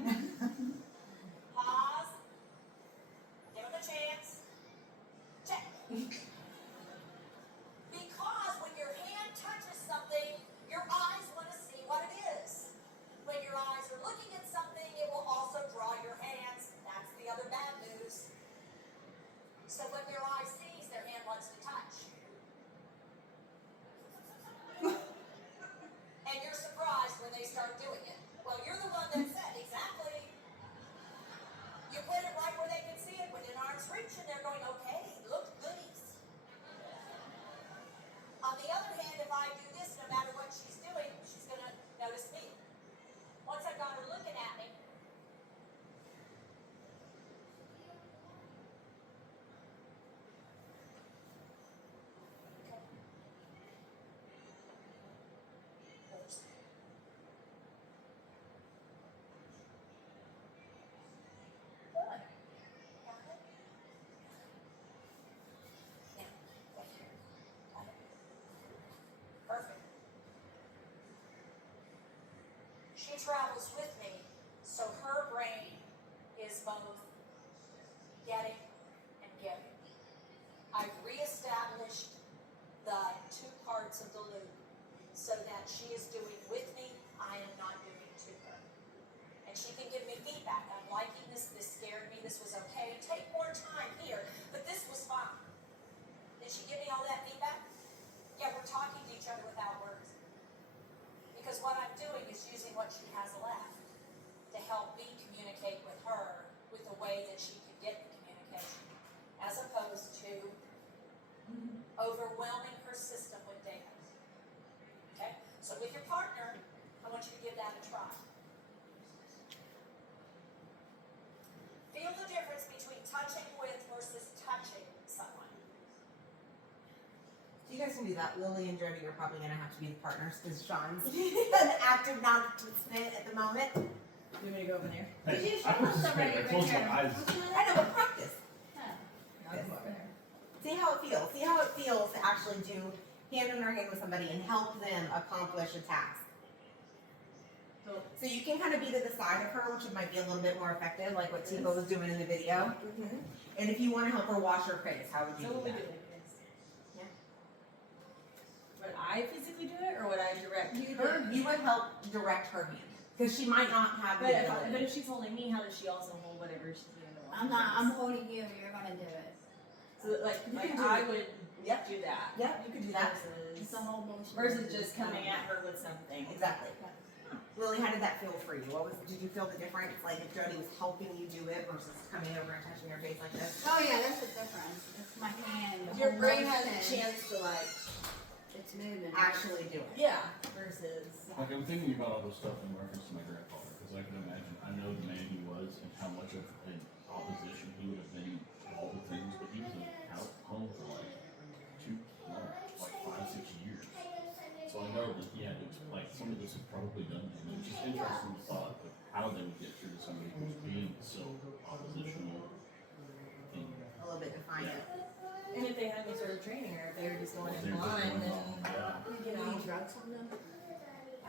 travels with me, so her brain is both getting and giving. I've reestablished the two parts of the loop so that she is doing with me, I am not doing to her. And she can give me feedback. I'm liking this, this scared me, this was okay. Take more time here, but this was fine. Did she give me all that feedback? Yeah, we're talking to each other without words. Because what I'm doing is using what she has left to help me communicate with her with the way that she can get the communication, as opposed to overwhelming her system with data. Okay? So with your partner, I want you to give that a try. Feel the difference between touching with versus touching someone. You guys can do that. Lily and Jody are probably gonna have to be the partners because Sean's an active non-participant at the moment. You want me to go over there? Hey, I participate, I close my eyes. I know, but practice. I'll go over there. See how it feels. See how it feels to actually do hand in hand with somebody and help them accomplish a task. So you can kind of be to the side of her, which might be a little bit more effective, like what Tifa was doing in the video. And if you want to help her wash her face, how would you So do what we do that? like this? Yeah. Would I physically do it, or would I direct You her? would help direct her hand because she might not have But the if, but ability. if she's holding me, how does she also hold whatever she's doing? I'm not, I'm holding you, you're gonna do it. So like You can do I it. would Yep. do that. Yep, you could do that. It's a whole motion. Versus just coming at her with something. Exactly. Lily, how did that feel for you? Did you feel the difference? Like if Jody was helping you do it versus coming over and touching your face like this? Oh yeah, there's a difference. It's my hand. the Your whole brain has a motion, chance to like, It's moving. Actually do it. yeah, versus. Like, I'm thinking about all this stuff in reference to my grandfather, because I can imagine, I know the man he was and how much of an opposition he would have been to all the things, but he was out home for like 5-6 years. So I know that he had to, like, some of this is probably done to him. It's just interesting thought of how they would get through to somebody who's being so oppositional. A little bit defiant. And if they had any sort of training, or if they were just going If in they're just blind, going then on, yeah. You get any drugs on them?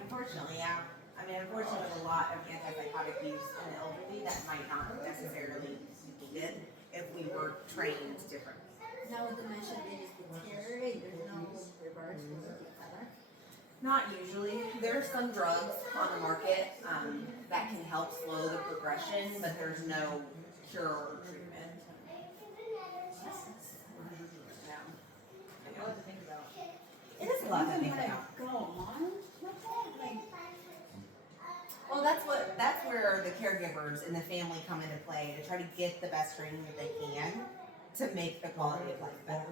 Unfortunately, yeah. I mean, unfortunately, with a lot of antipsychotic use in the elderly, that might not necessarily be needed if we were trained differently. Now with dementia, they just deteriorate, there's no reverse for the other. Not usually. There's some drugs on the market that can help slow the progression, but there's no cure or treatment. a lot to think about. It is a lot to think Even when about. I go on with that, like, Well, that's where the caregivers and the family come into play to try to get the best training that they can to make the quality of life better.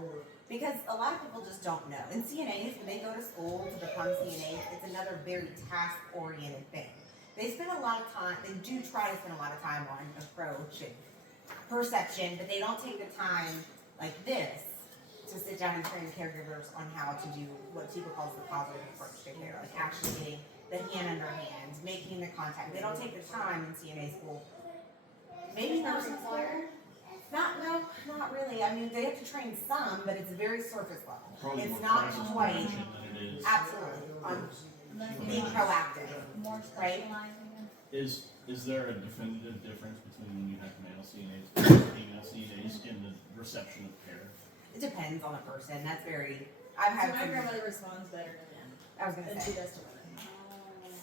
Because a lot of people just don't know. And CNAs, when they go to school to become CNAs, it's another very task-oriented thing. They spend a lot of time, they do try to spend a lot of time on approach and perception, but they don't take the time like this to sit down and train caregivers on how to do what Tifa calls the positive approach to care, like actually getting the hand under hand, making the contact. They don't take the time in CNA school. Maybe nursing school. Not really. I mean, they have to train some, but it's very surface level. Probably It's more not crisis quite prevention than it is. absolutely on unless being you're proactive. more Right. specializing. Is there a definitive difference between when you have male CNAs and female CNAs in the reception of care? It depends on the person. That's very. I've So had my some. grandmother responds better to men I was gonna than she say. does to women.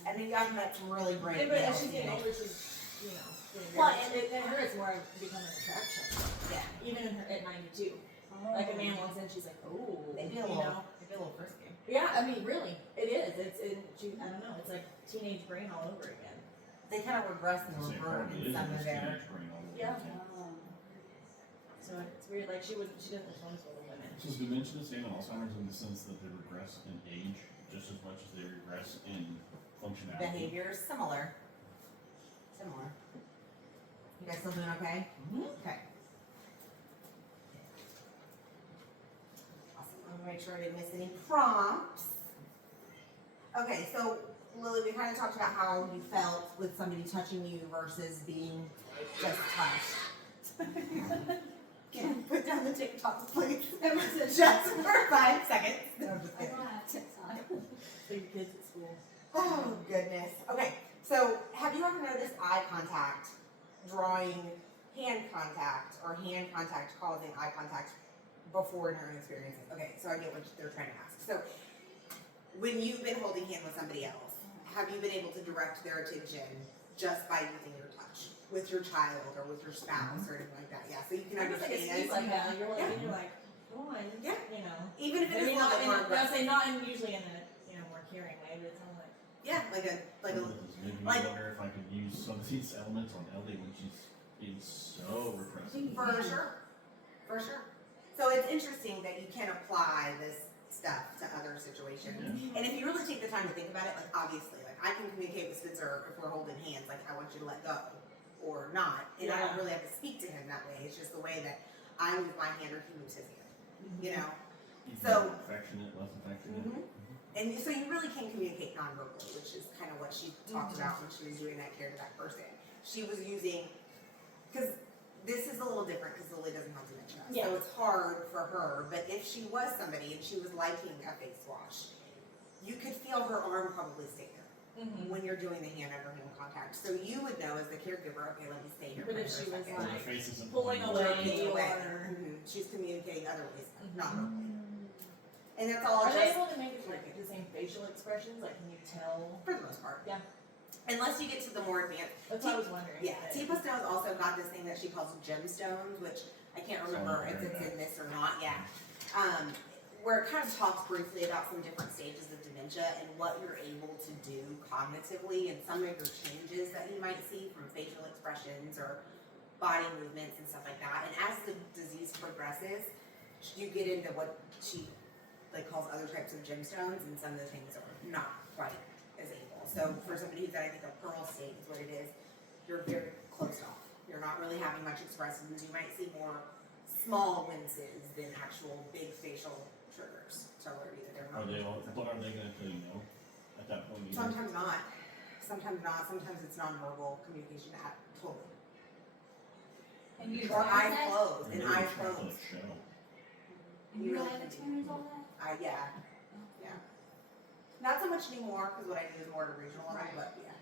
I mean, I've met some really great Yeah, but male as she's getting CNAs. older, she's, you know, getting Well, better. And her, it's more of becoming an attraction. Yeah. Even in her, at 92. Like a man walks in, she's like, oh, They you feel a little. know. They feel a little frisky. Yeah, I mean, really, it is. I don't know, it's like teenage brain all over again. They kind of regress and Same revert problem, it in is some in of this their. teenage brain all over Yeah. again. So it's weird, like she doesn't homeschool the women. So is dementia the same in Alzheimer's in the sense that they regress in age just as much as they regress in functionality? Behaviors similar. Similar. You guys still doing okay? Okay. Awesome. I'm gonna make sure I didn't miss any prompts. Okay, so Lily, we kind of talked about how you felt with somebody touching you versus being just touched. Can you put down the TikTok, please? Just for 5 seconds. No, I'm just I kidding. don't have TikTok. Big kids at school. Oh, goodness. Okay, So, have you ever noticed eye contact drawing hand contact or hand contact causing eye contact before in your own experiences? Okay, so I get what they're trying to ask. So, when you've been holding hand with somebody else, have you been able to direct their attention just by using your touch with your child or with your spouse or anything like that? Yeah, so you can I guess like understand. it's like that. You're like, Yeah. and you're like, go on. Yeah. You know. Even if it is Maybe a little not bit in more a, I aggressive. say not in usually in a more caring way, but it sounds like Yeah, like a This made me like- wonder if I could use some of these elements on Ellie when she's being so repressive. for sure, for sure. So it's interesting that you can apply this stuff to other situations. Yeah. And if you really take the time to think about it, like obviously, like I can communicate with Spencer if we're holding hands, like I want you to let go or not. And I don't Yeah. really have to speak to him that way. It's just the way that I move my hand or he moves his hand. You know? You can So- be affectionate, less affectionate. Mhm. And so you really can communicate non-verbally, which is kind of what she talked about when she was doing that care to that person. She was using, because this is a little different because Lily doesn't have dementia. Yeah. So it's hard for her, but if she was somebody and she was liking a face wash, you could feel her arm probably stay there when you're doing the hand under hand contact. So you would know as the caregiver, okay, let me stay here. But for if a she was second. Or like, the face isn't pulling pointing. away. Jerking away. or- She's communicating other ways, not Mhm. verbally. And that's all Are just they able to make like the same facial expressions? Like, can you tell? for the most part. Yeah. Unless you get to the more advanced. That's what I was wondering. Yeah, but- Tipa Stone's also got this thing that she calls gemstones, which I can't remember if it's in this or not. Yeah, where it kind of talks briefly about some different stages of dementia and what you're able to do cognitively and some of your changes that you might see from facial expressions or body movements and stuff like that. And as the disease progresses, you get into what she calls other types of gemstones, and some of the things are not quite as able. So for somebody who's at, I think, a pearl state is what it is, you're very closed off. You're not really having much expressions. You might see more small winces than actual big facial triggers. So they're Are not. they all, what are they gonna tell you no at that point? either? Sometimes not. Sometimes not. Sometimes it's nonverbal communication at totally. And you Or eyes that? closed They're and really eyes trying to closed. show. You really have can. experienced all that? Yeah. Yeah. Not so much anymore because what I do is more at a regional level, Right. but yeah.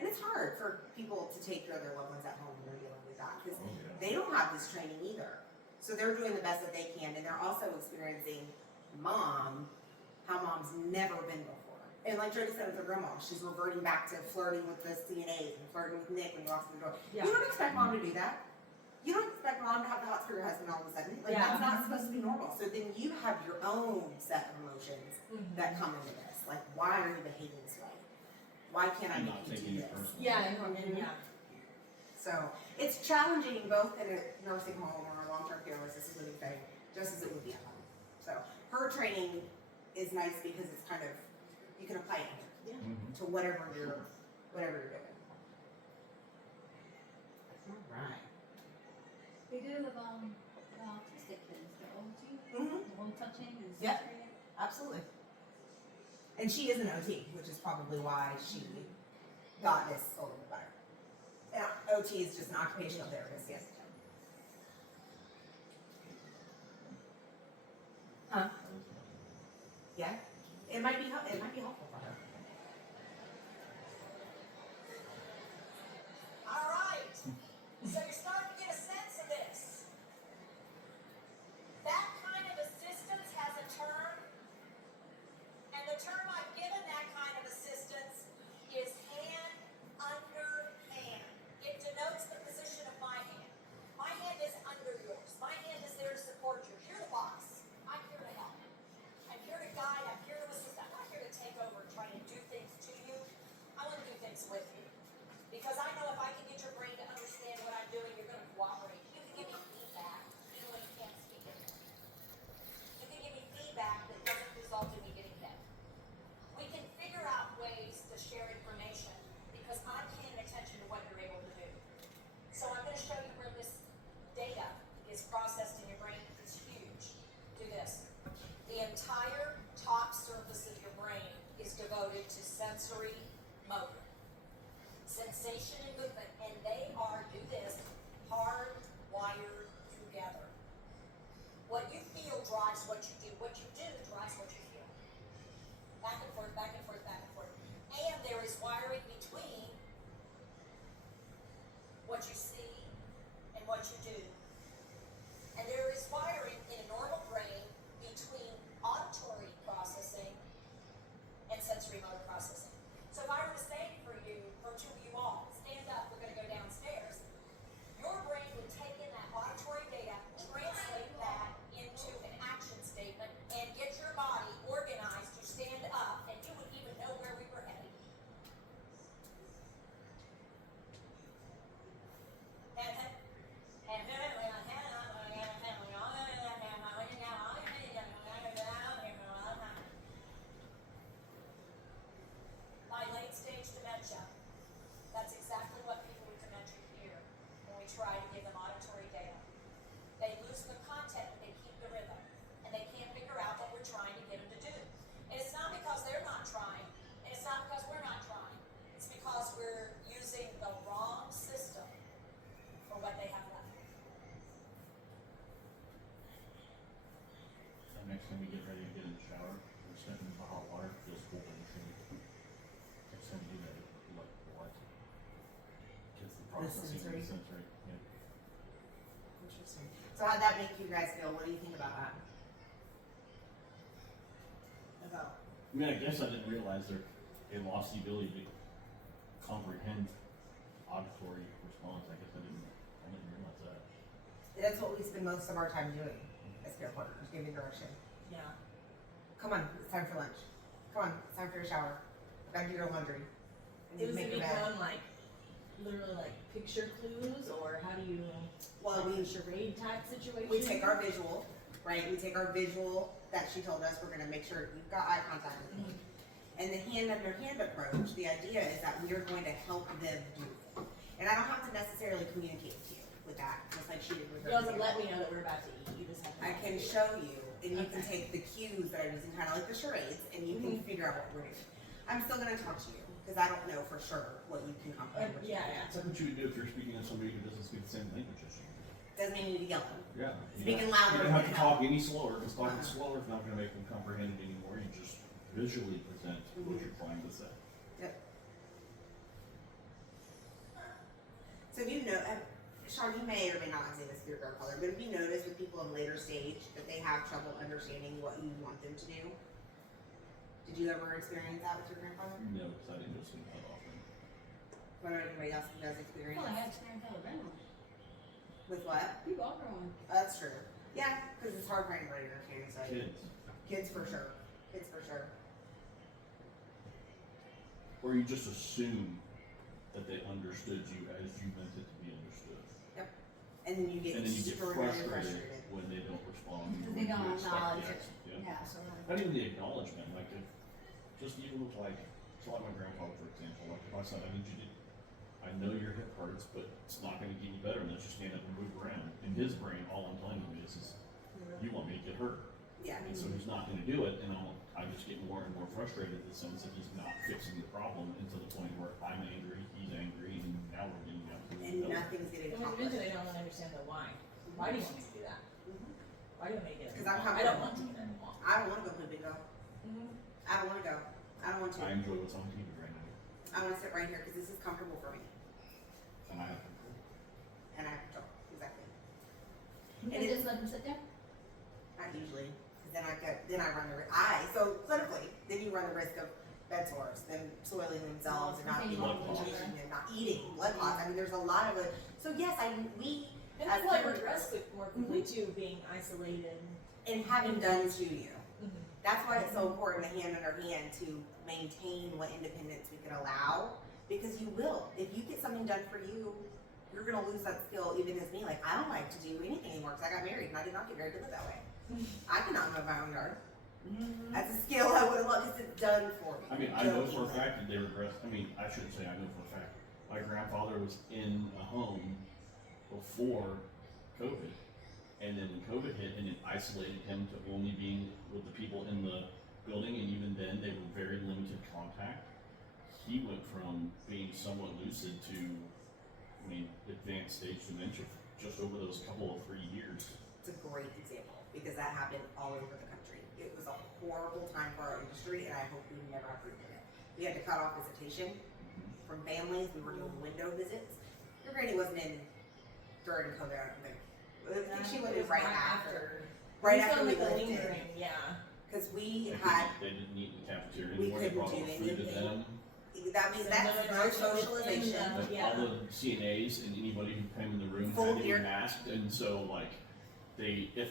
And it's hard for people to take care of their loved ones at home when they're dealing with that because Oh, yeah. they don't have this training either. So they're doing the best that they can, and they're also experiencing how mom's never been before. And like Jody said with her grandma, she's reverting back to flirting with the CNAs and flirting with Nick when he walks through the door. Yeah. You don't expect mom to do that. You don't expect mom to have the hots for your husband all of a sudden. Like Yeah. that's not supposed to be normal. So then you have your own set of emotions Mhm. that come into this. Like, why are you behaving this way? Why can't I I'm make not you taking do it this? personally. Yeah, and yeah. So it's challenging both in a nursing home or a long-term care or assisted living setting, just as it would be at home. So her training is nice because it's kind of, you can apply it Mhm. to whatever you're doing. All right. We do with the autistic kids, the OT, Mm-hmm. the home touching and Yep. sensory. Absolutely. And she is an OT, which is probably why she got this a little bit better. And OT is just an occupational therapist, yes. Huh? Yeah. It might be helpful for her. All right. So you're starting to get a sense of this. That kind of assistance has a term, and the term I've given that kind of assistance is hand under hand. It denotes the position of my hand. My hand is under yours. My hand is there to support yours. You're the boss. I'm here to help. I'm here to guide. I'm here to assist. I'm not here to take over and try to do things to you. I want to do things with you. Because I know if I can get your brain to understand what I'm doing, you're going to cooperate. You can give me feedback even when you can't speak it. You can give me feedback that doesn't result in me getting hit. We can figure out ways to share information because I'm paying attention to what you're able to do. So I'm going to show you where this data is processed in your brain. It's huge. Do this. The entire top surface of your brain is devoted to sensory motor. Sensation and movement, and they are, do this, hardwired together. What you feel drives what you do. What you do drives what you feel. Back and forth, back and forth, back and forth. The That's sensory. sensory, yeah. Interesting. So how'd that make you guys feel? What do you think about that? About I mean, I guess I didn't realize they lost the ability to comprehend auditory response. I guess I didn't realize that. that's what we spend most of our time doing as care partners, giving direction. Yeah. Come on, it's time for lunch. Come on, it's time for your shower. Gotta do your laundry. And you Does make it your bed. become like literally like picture clues, or how do you Well, like we a charade type situation? we take our visual, right? We take our visual that she told us. We're gonna make sure you've got eye contact with me. And the hand under hand approach, the idea is that we are going to help them do it. And I don't have to necessarily communicate to you with that, just like she did with You her. don't have to example. let me know that we're about to eat. You just have to. I can show you, and you can take the cues that I'm using, kind of like the charades, and you can figure out what we're doing. I'm still gonna talk to you, because I don't know for sure what you can comprehend. what you Yeah, can't. It's like what you would do if you're speaking to somebody who doesn't speak the same language as you. Doesn't mean you need to yell at them. Yeah. Speaking You louder don't have would to help. talk any slower, because talking slower is not gonna make them comprehend it anymore. You just visually present what you're trying to say. Yep. So if you know, Sean, you may or may not say this to your grandfather, but have you noticed with people in later stage that they have trouble understanding what you want them to do? Did you ever experience that with your grandfather? No, because I didn't go sleep that often. What about anybody else who does Well, experience? I had experience with grandma. With what? People are growing. That's true. Yeah, because it's hard for anybody to understand. So Kids. kids for sure. Kids for sure. Or you just assume that they understood you as you meant it to be understood. And then you get And then you get extraordinarily frustrated when they don't respond. Because when they you don't expect the acknowledge it. action. Yeah. Yeah, so like. Not even the acknowledgement, like if, just even with like, so like my grandfather, for example, like if I said, I need you to, I know your hip hurts, but it's not gonna get any better unless you stand up and move around. In his brain, all I'm telling him is you want me to get hurt. Yeah. And so he's not gonna do it, and I just get more and more frustrated in the sense that he's not fixing the problem, and to the point where I'm angry, he's angry, and now we're getting out to And nothing's getting When accomplished. eventually they don't really understand the why. Why do you want me to do that? Why do you want me to get it? 'Cause I'm I don't want to get it involved. I don't want to go play bingo. I don't want to go. I don't want to. I enjoy what's on TV right now, I want to sit right here because this is comfortable for me. and I have control. And I have control. Exactly. You And can it- just let them sit there? Not usually. Because then I run the risk. So clinically, then you run the risk of bed sores, them soiling themselves and not Something being wrong able with to each eat and not eating, blood clots. I mean, there's a lot of it. So yes, we, And as it's like caregivers, regress more quickly too, being isolated. and having done to you. Mhm. That's why it's so important to hand under hand to maintain what independence we can allow, because you will. If you get something done for you, you're gonna lose that skill. Even as me, like I don't like to do anything anymore because I got married and I did not get married to live that way. I cannot mow my own yard. That's a skill I would have loved because it's done for me. I mean, I know for a Jokingly. fact that they regress. I mean, I shouldn't say I know for a fact. My grandfather was in a home before COVID, and then when COVID hit, and it isolated him to only being with the people in the building, and even then, they were very limited contact. He went from being somewhat lucid to, I mean, advanced stage dementia just over those couple of 3 years. It's a great example because that happened all over the country. It was a horrible time for our industry, and I hope we never have to repeat it. We had to cut off visitation from families. We were doing window visits. Your granny wasn't in during COVID, I don't think. I think she went in right after. Right It's after still we like the lived in. lingering, yeah. Because we They had, didn't eat in the cafeteria We anymore. They couldn't brought do all the food to anything. them. that means So that's no no interaction within socialization. the- Yeah. All the CNAs and anybody who came in the room Full had to be beard. masked, and so like, if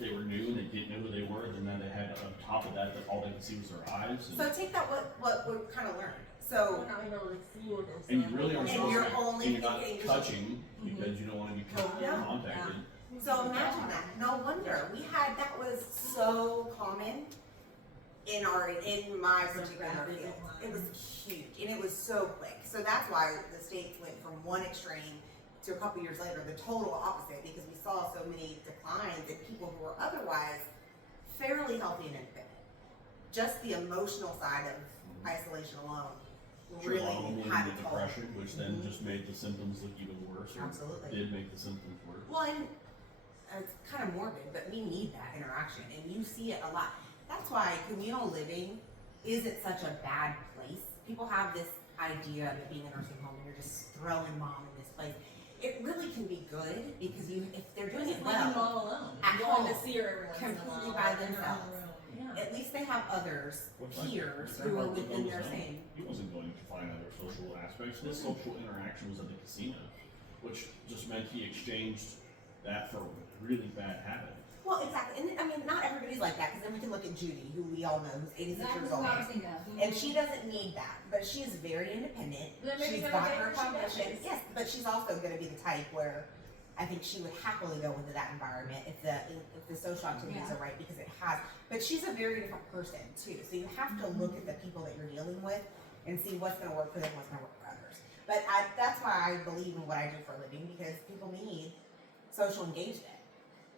they were new and they didn't know who they were, then they had on top of that, all they could see was their eyes. So take that what we kind of learned. So We're not able to feel this. And you really aren't And supposed you're to, only and you're not thinking- touching, because you don't wanna be Yeah. contacted. So imagine that. No wonder that was so common in my So particular rapid field. decline. It was huge and it was so quick. So that's why the states went from one extreme to a couple years later the total opposite, because we saw so many declines in people who were otherwise fairly healthy and independent. Just the emotional side of isolation alone Sure, a lot of them really went had into a toll. depression, which then just made the symptoms look even worse, or Absolutely. did make the symptoms worse. Well, and it's kind of morbid, but we need that interaction, and you see it a lot. That's why communal living isn't such a bad place. People have this idea of it being a nursing home, and you're just throwing mom in this place. place. It really can be good because if they're doing Just it leaving them well, all alone. At Going to home, see her every once in a completely while. by in her own themselves. room. Yeah. at least they have others, What's like- peers, my who are grandfather was within on their his own. same. He wasn't going to find other social aspects. His social interaction was at the casino, which just meant he exchanged that for a really bad habit. Well, exactly, and I mean, not everybody's like that, because then we can look at Judy, who we all know, who's 86 That years was old. what I was thinking of. And she doesn't need that, but she is very independent. Then maybe She's go got get her her combinations. cognition. Yes, but she's also going to be the type where I think she would happily go into that environment if the social activities Yeah. are right, because it has. But she's a very different person too, so you have to look at the people that you're dealing with and see what's going to work for them, what's going to work for others. But that's why I believe in what I do for a living, because people need social engagement,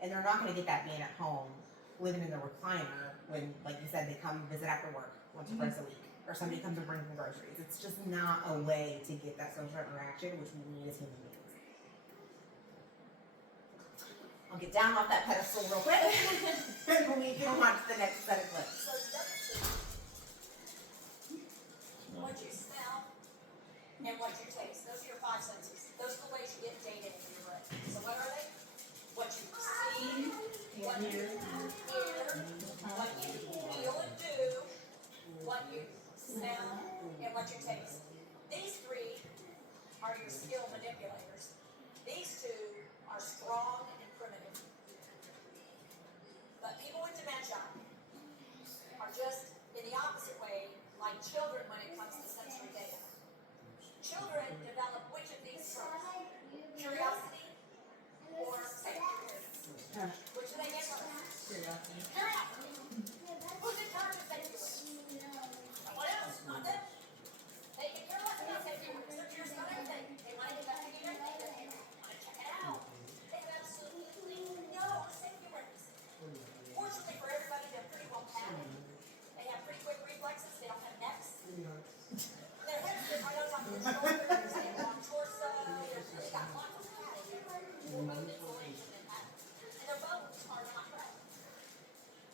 and they're not going to get that being at home, living in the recliner when, like you said, they come visit after work once or twice a week, or somebody comes and brings them groceries. It's just not a way to get that social interaction, which we need as human beings. I'll get down off that pedestal real quick, and we can watch the next set of clips. So the other two, what you smell and what you taste, those are your five senses. Those are the ways you get data into your brain. So what are they? What you see, what you hear, what you feel and do, what you smell, and what you taste. These three are your skill manipulators. These two are strong and primitive. But people with dementia are just in the opposite way, like children when it comes to sensory data. Children develop which of these first? Curiosity or safety? Which do they get first? Curiosity. Curiosity. Who's in charge of safety? What else? Not them. They get curious about safety. They're curious about everything. They want to investigate everything. They want to check it out. They have absolutely no safety awareness. Fortunately for everybody, they're pretty well padded. They have pretty quick reflexes. They don't have necks. Their heads sit right on top of their shoulders. They have long torso. They've got lots of padding. Bone insulation and padding. And their bones are not rough.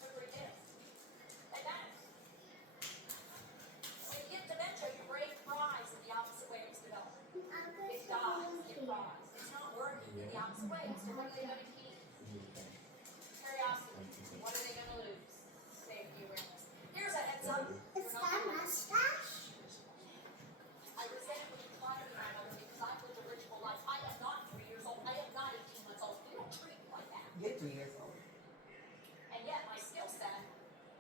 They're pretty dense. They matter. When you get dementia, your brain fries in the opposite way it's developing. It dies. It fries. It's not working in the opposite way. So what are they going to keep? Curiosity. What are they going to lose? Safety awareness. Here's a heads up. Is that mustache? I resent when you try to be my mother because I've lived a rich full life. I am not 3 years old. I am not 18 months old. You don't treat me like that. Get 3 years old. And yet my skill set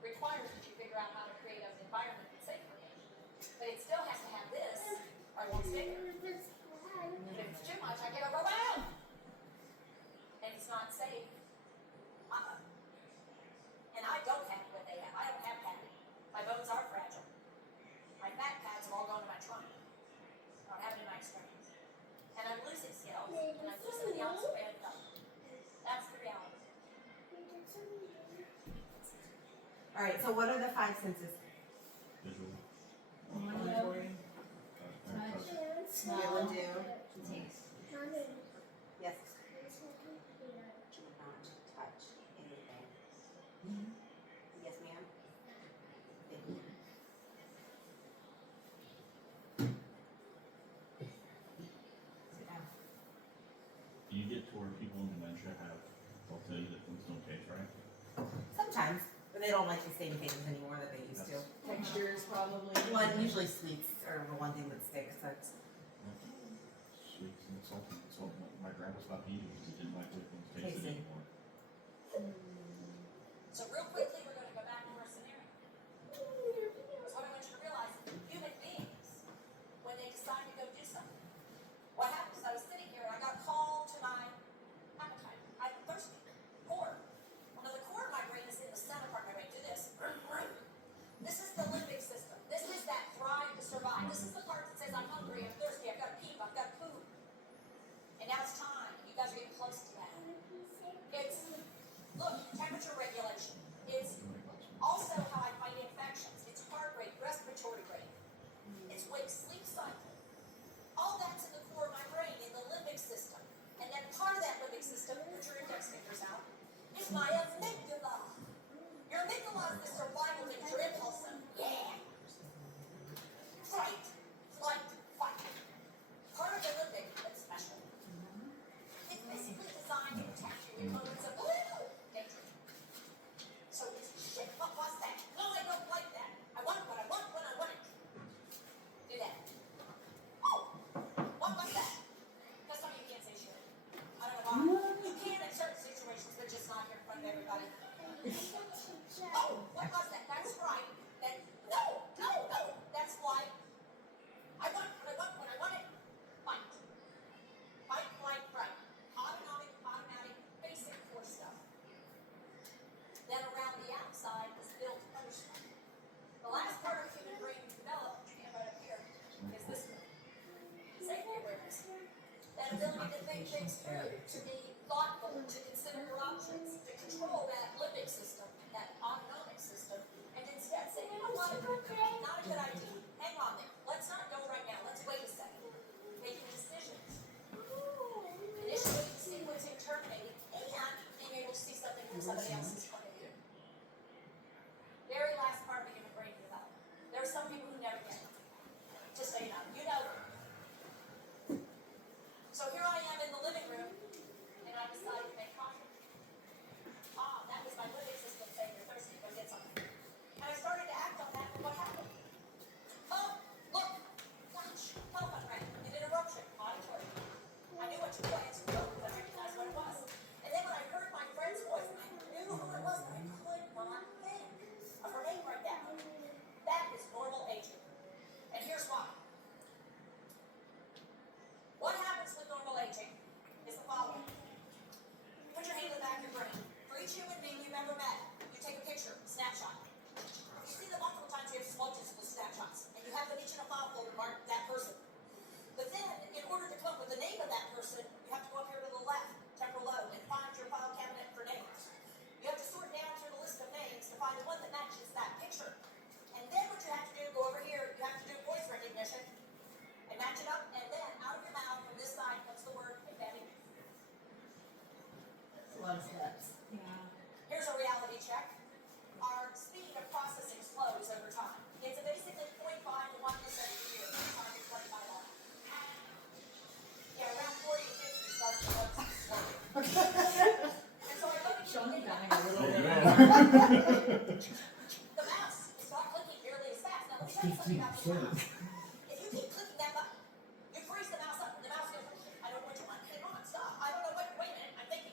requires that you figure out how to create an environment that's safe for me. But it still has to have this or I won't stay there. If it's too much, I get overwhelmed. And it's not safe. And I don't have what they have. I don't have padding. My bones are fragile. My fat pads have all gone to my trunk. I don't have it in my experience. And I'm losing skills. And I'm losing the opposite way I've done. That's the reality. All right, so what are the five senses? Visual. Auditory. Touch. Feel and do. Taste. Yes. Do not touch anything. Yes, ma'am. Thank you. Sit down. Do you get to where people in dementia they'll tell you that things don't taste right? Sometimes, but they don't like the same things anymore that they used to. Textures probably. One, usually sweets are the one thing that sticks. That's Sweets and salty. So my grandpa stopped eating because he didn't like the way things tasted Tasty. anymore. So real quickly, we're going to go back to our scenario. Because what I want you to realize, human beings, when they decide to go do something, what happens is I was sitting here and I got called to my appetite. I'm thirsty. Core. Well, now the core of my brain is in the center part of my brain. Do this. This is the limbic system. This is that thrive to survive. This is the part that says I'm hungry, I'm thirsty, I've got to pee, I've got to poop. And now it's time. You guys are getting close to that. It's, look, temperature regulation. It's also how I fight infections. It's heart rate, respiratory rate. It's wake-sleep cycle. All that's in the core of my brain, in the limbic system. And then part of that limbic system, put your index fingers out, is my amygdala. Your amygdala is the survival thing, your impulse zone. Yeah. Fight, flight, fight. Part of the limbic that's special things through, to be thoughtful, to consider your options, to control that limbic system, that autonomic system, and instead say, you know what, not a good idea. Hang on there. Let's not go right now. Let's wait a second. Making decisions. Initially, sequencing, terminating, and being able to see something from somebody else's point of view. Very last part of the human brain development. There are some people who never get it. Just so you know. You know them. So here I am in the living room, and I decided to make coffee. Ah, that was my living system saying you're thirsty, go get something. And I started to act on that, and what happened? Oh, look, gosh, telephone rang. An interruption, auditory. I knew what to do. I answered the phone because I recognized what it was. And then when I heard my friend's voice, I knew who it was, but I could not think of her name right now. That is normal aging. And here's why. What happens with normal aging is the following. Put your hand in the back of your brain. For each human being you've ever met, you take a picture, snapshot. You see them multiple times, you have smudges with snapshots, and you have them each in a file folder marked that person. But then, in order to come up with the name of that person, you have to go up here to the left, temporal lobe, and find your file cabinet for names. You have to sort down through the list of names to find the one that matches that picture. And then what you have to do, go over here, you have to do voice recognition, and match it up, and then out of your mouth from this side comes the word embedding. That's a lot of steps. Yeah. Here's a reality check. Our speed of processing slows over time. It's basically 0.5 to 1% per year. Time is 25 hours. Yeah, around 40 to 50 starts to look slow. And so I look at Sean's you, dying a little There you bit. go. the mouse is not clicking nearly as fast. Now let me tell you something about the mouse. If you keep clicking that button, you freeze the mouse up, and the mouse goes, I don't know what you want. Hang on, stop. I don't know what. Wait a minute. I'm thinking.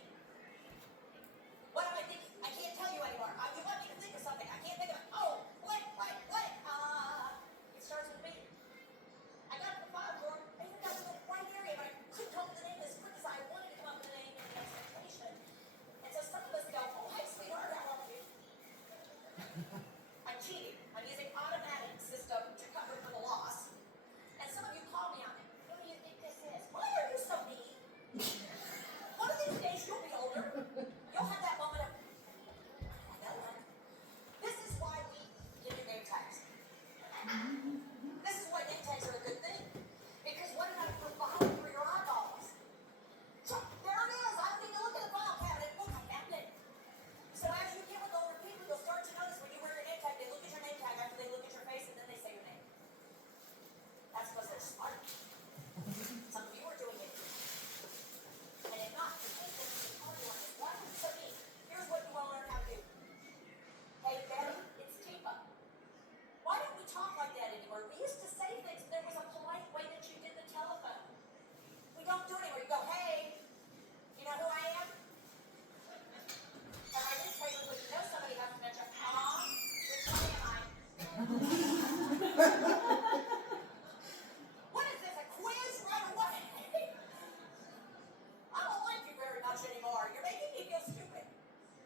What am I thinking? I can't tell you anymore. You want me to think of something. I can't think of it. Oh, blank. It starts with me. I got the file drawer. I even got the right area, but I couldn't come up with the name as quick as I wanted to come up with the name and the expectation. And so some of us go, oh, hey, sweetheart, how are you? I'm cheating. I'm using automatic system to cover for the loss. And some of you call me on it. What do you think this is? Why are you so mean? One of these days you'll be older. You'll have that moment of, I know one. This is why we give you name tags. This is why name tags are a good thing. Because what did I provide for your eyeballs? So there it is. I don't need to look at the file cabinet. Look, I found it. So as you get with older people, you'll start to notice when you wear your name tag, they look at your name tag after they look at your face, and then they say your name. That's because they're smart. Some of you are doing it. And if not, the thing that's the hard one is, why is it so neat? Here's what you want to learn how to do. Hey, Betty, it's Tifa. Why don't we talk like that anymore? We used to say things, there was a polite way that you did the telephone. We don't do it anymore. You go, hey, you know who I am? And I did say, well, you know somebody has dementia. Which one am I? What is this, a quiz right away? I don't like you very much anymore. You're making me feel stupid.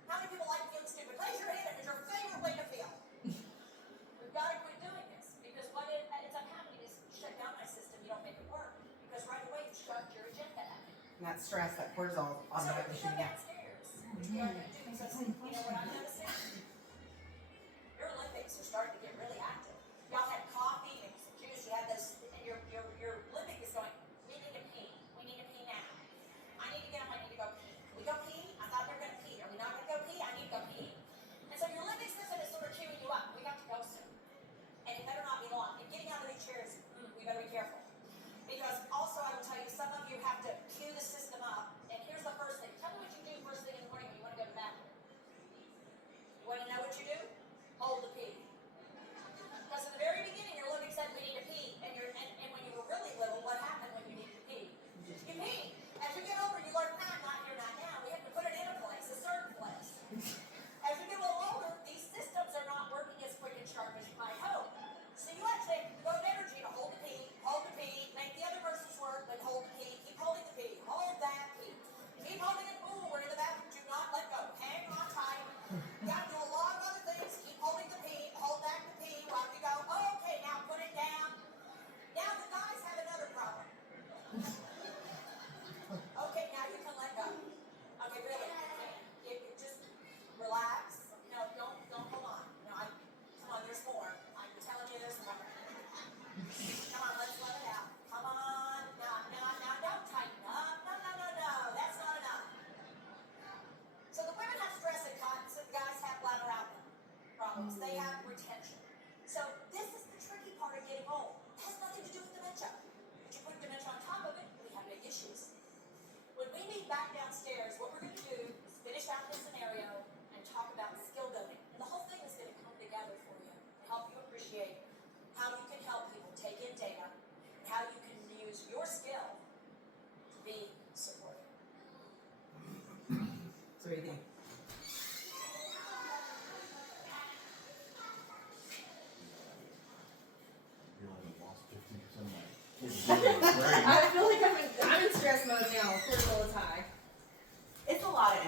How many people like feeling stupid? Raise your hand if it's your favorite way to feel. We've got to quit doing this because what ends up happening is you shut down my system, you don't make it work. Because right away you shut your agenda out. And that stress, that cortisol is So if automatically you go shooting out. downstairs, which we are going to do because you know what I'm noticing? Your Olympics are starting to get really active. Y'all had coffee and some juice, you had this, and your Olympic is going, we need to pee. We need to pee now. I need to get up, I need to go pee. We go pee? I thought we were going to pee. Are we not going to go pee? I need to go pee. And so your Olympic system is sort of queuing you up. We got to go soon. And it better not be long. And getting out of these chairs, we better be careful. Because also I will tell you, some of you have to cue the system up. And here's the first thing. Tell me what you do first thing in the morning when you want to go to the bathroom. You want to know what you do? Hold the pee.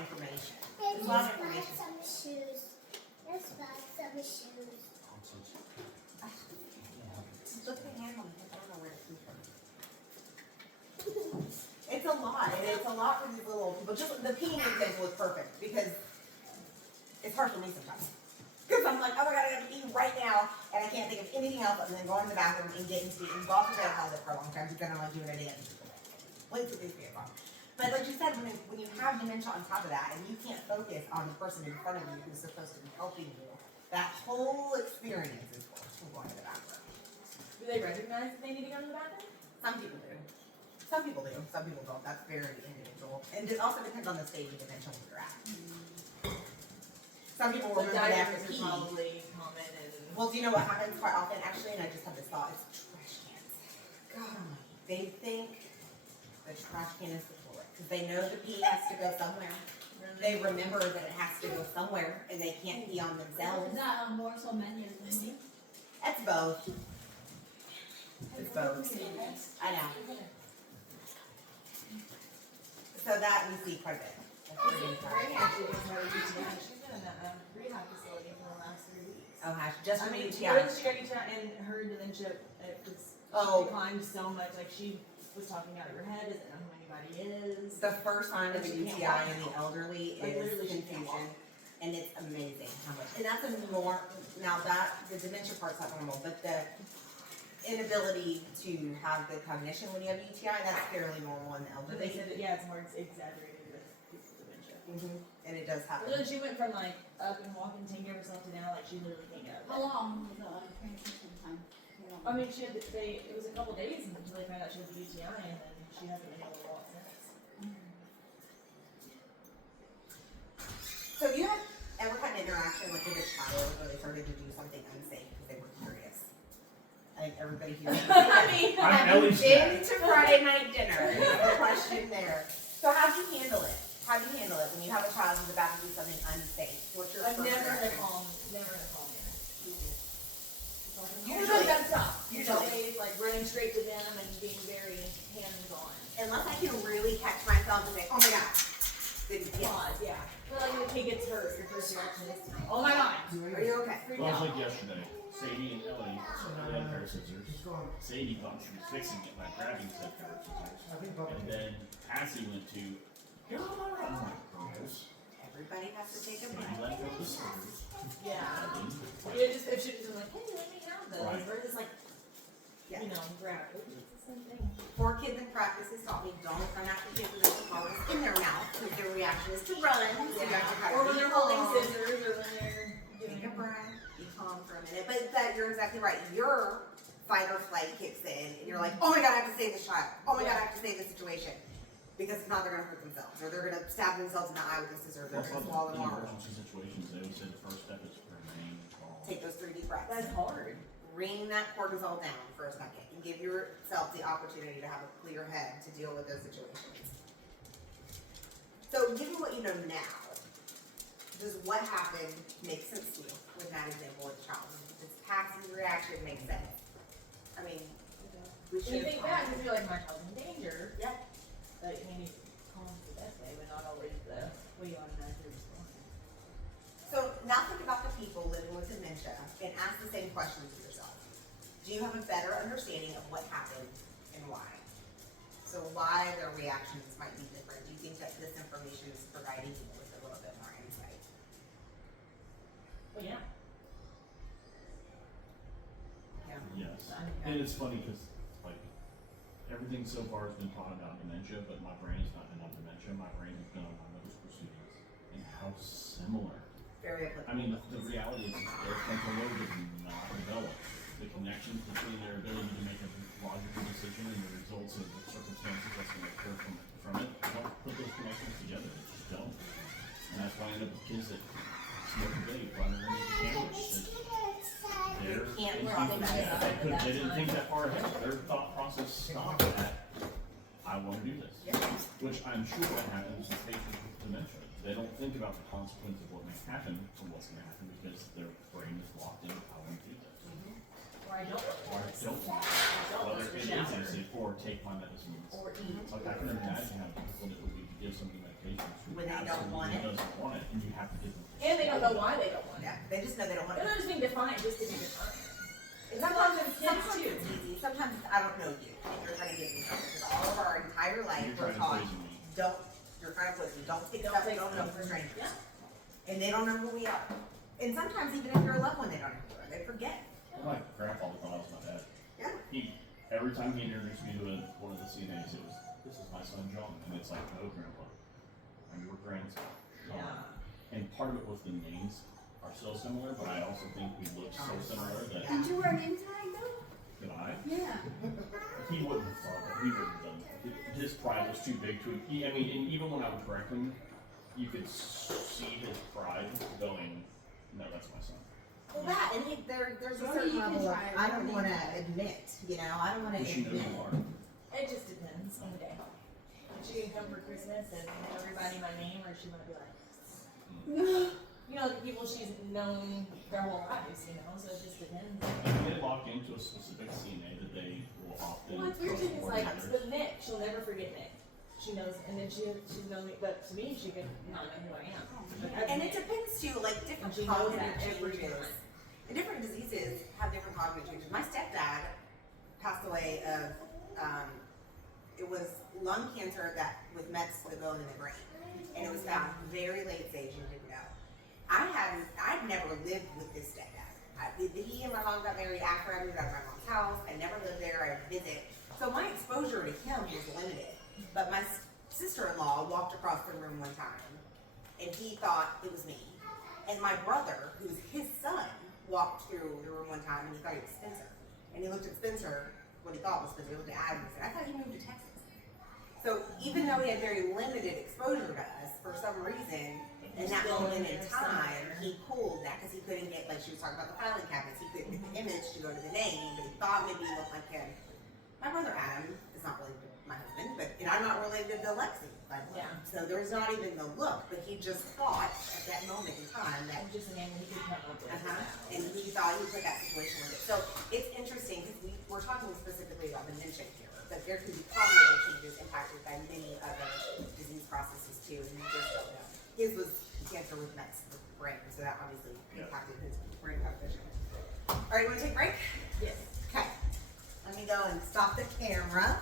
information. Hey, It's a lot of let's buy information. some shoes. Let's buy some shoes. Look at the handle. I don't know where it's from. It's a lot, and it's a lot for these little people. Just the peeing example is perfect because it's hard for me sometimes. Because I'm like, oh my god, I gotta pee right now, and I can't think of anything else other than going to the bathroom and getting to pee. And God forbid I held it for a long time because then I'm like doing it again. Wait till these people. But like you said, when you have dementia on top of that, and you can't focus on the person in front of you who's supposed to be helping you, that whole experience is worse than going to the bathroom. Do they recognize that they need to go to the bathroom? Some people do. Some people do. Some people don't. That's very individual. And it also depends on the stage of dementia where you're at. Some people The remember they have to diapers are pee. probably common and. Well, do you know what happens quite often, actually? And I just had this thought. It's trash cans. God almighty. They think the trash can is the toilet. Because they know the pee has to go somewhere. They remember that it has to go somewhere. And they can't pee on themselves. Is that a morsel menu? It's both. It's both. I know. So that we see quite a bit. That's pretty Brittany encouraging. actually just had a UTI. She's been in that rehab facility for the last 3 weeks. Oh, gosh. Just I from mean, UTI. where she got UTI and her dementia, it was, Oh. she declined so much. Like she was talking out of her head, doesn't know who anybody is. The first sign of a She can't UTI walk. in the elderly Like, is literally she can't confusion, walk. and it's amazing how much. And that's a more now that the dementia part's not normal, but the inability to have the cognition when you have UTI, that's fairly normal in the But they elderly. said that, yeah, it's more exaggerated with people with dementia. And it does happen. Literally, she went from like up and walking, taking care of herself to now, like she literally can't get out of How bed. long was the transition time? I mean, she had, it was a couple days until they found out she had the UTI, and then she hasn't been able to walk since. So have you ever had an interaction with a child where they started to do something unsafe because they were curious? I think everybody here. I mean, I'm Have you Ellie's been dad. to Friday night dinner? The question there. So how do you handle it? How do you handle it when you have a child who's about to do something unsafe? What's your I've first never in a reaction? calm, never in a calm manner. Usually- Usually that's tough. usually. Usually, like running straight to them and being very hands-on. Unless I can really catch myself and say, oh my god. Then yes. Pause, yeah. But like when the kid gets hurt, your first reaction is, oh my god. Are you okay? Freak Well, it was out. like yesterday. Sadie and Ellie had a pair of scissors. Sadie thought she was fixing it by grabbing said pair of scissors. And then Cassie went to, here are my girls. Everybody has to take a Sadie breath. let go of the scissors. Yeah. Ellie, You know, just if she was like, hey, let me have those. Right. Versus like, Yeah. you know, grab it. It's the same thing. 4 kids in practice has taught me don't run after kids with the flowers in their mouth because their reaction is to run. So you have to kind Or of when be they're holding calm. scissors, or when they're doing Take a breath, be calm for a minute. But that you're exactly right. Your fight or flight kicks in, and you're like, oh my god, I have to save this child. Oh my god, I have to save this situation. Because if not, they're gonna hurt themselves, or they're gonna stab themselves in the eye with a scissor, they're Also, gonna swallow in them all. emergency situations, they always say the first step is to remain calm. Take those 3 deep breaths. That's hard. Bring that cortisol down for a second, and give yourself the opportunity to have a clear head to deal with those situations. So, given what you know now, does what happened make sense to you with that example with the child? Does this passive reaction make sense? I mean, we When should you think back, you feel like my child's in danger. Yeah. But maybe calm is the best way, but not always the way you automatically respond. So now think about the people living with dementia and ask the same questions to yourself. Do you have a better understanding of what happened and why? So why their reactions might be different? Do you think that this information is providing you with a little bit more insight? Well, yeah. Yeah. Yes, and it's funny because like everything so far has been taught about dementia, but my brain has not been on dementia. My brain has been on my those proceedings and how similar. Very I applicable. mean, the reality is their frontal lobe is not developed. The connection between their ability to make a logical decision and the results of the circumstances that's going to occur from it, they don't put those connections together. They just don't. And that's why I end up with kids that smoke a vape, running into cameras. They're can't thinking, process yeah, it they at that didn't time. think that far ahead. Their thought process stopped at, I want to do this. Yeah. Which I'm sure that happens with patients with dementia. They don't think about the consequence of what may happen from what's going to happen because their brain is locked in, I want to do this. Or I don't. Or I don't want I to. don't Whether want it to is shower. easy, or take my medicines. Or eat. Like I can imagine how difficult it would be to give somebody medications who When they don't want absolutely it. doesn't want it, and you have to give them. And they don't know why they don't want it. Yeah, they just know they don't want They're it. not just being defined just to be defined. And Sometimes it's kids sometimes too. it's easy, sometimes it's, I don't know you, and you're trying to get me something, because all of our entire life, You're we're trying to taught, poison me. don't, you're trying to poison, don't pick Don't stuff, take don't know stuff for from- strangers. Yeah. And they don't know who we are. And sometimes even if you're a loved one, they don't know who we are, they forget. My grandfather thought I was my dad. Yeah. Every time he introduced me to one of the CNAs, it was, "This is my son John," and it's like, "No, Grandpa, I'm your grandson, John." Yeah. And part of it was the names are so similar, but I also think we look so similar that Did you wear an inside though? Yeah. he wouldn't have thought that. He wouldn't have done that. His pride was too big to. I mean, and even when I would correct him, you could see his pride going, "No, that's my son." Well, that, and there's a Well, certain you can level of, try it. I don't wanna admit, you know, I don't wanna Does she know admit. you are? It just depends on the day. She can come for Christmas and give everybody my name, or she might be like, you know, the people she's known their whole lives, you know, so it just depends. If they lock into a specific CNA that they will often. Well, it's weird too, 'cause like, coordinators. with Nick, she'll never forget Nick. She knows, and then she's known me, but to me, she could not know who I am. But that's And it Nick. depends too, like different And she knows cognitive that every changes. time. And different diseases have different cognitive changes. My stepdad passed away of, it was lung cancer that with mets to the bone in the brain. And it was found very late stage and didn't know. I'd never lived with this stepdad. He and my mom got married after I moved out of my mom's house. I never lived there, I would visit. So my exposure to him was limited. But my sister-in-law walked across the room one time and he thought it was me. And my brother, who's his son, walked through the room one time and he thought it was Spencer. And he looked at Spencer, what he thought was Spencer, he looked at Adam and said, "I thought he moved to Texas." So even though he had very limited exposure to us, for some reason, in that Still moment in in there time, somewhere. he pulled that because he couldn't get, like she was talking about the filing cabinets, he couldn't get the image to go to the name, but he thought maybe he looked like him. My brother Adam is not related to my husband, but and I'm not related to Lexi. But, Yeah. So there's not even the look, but he just thought at that moment in time that It's just a name he could come up with. and he thought he put that situation with it. So it's interesting because we're talking specifically about dementia here, but there could be cognitive changes impacted by many other disease processes too, and you just don't know. His was cancer with mets the brain, so that obviously Yeah. impacted his brain cognition. All right, you want to take a break? Yes. Okay. Let me go and stop the camera.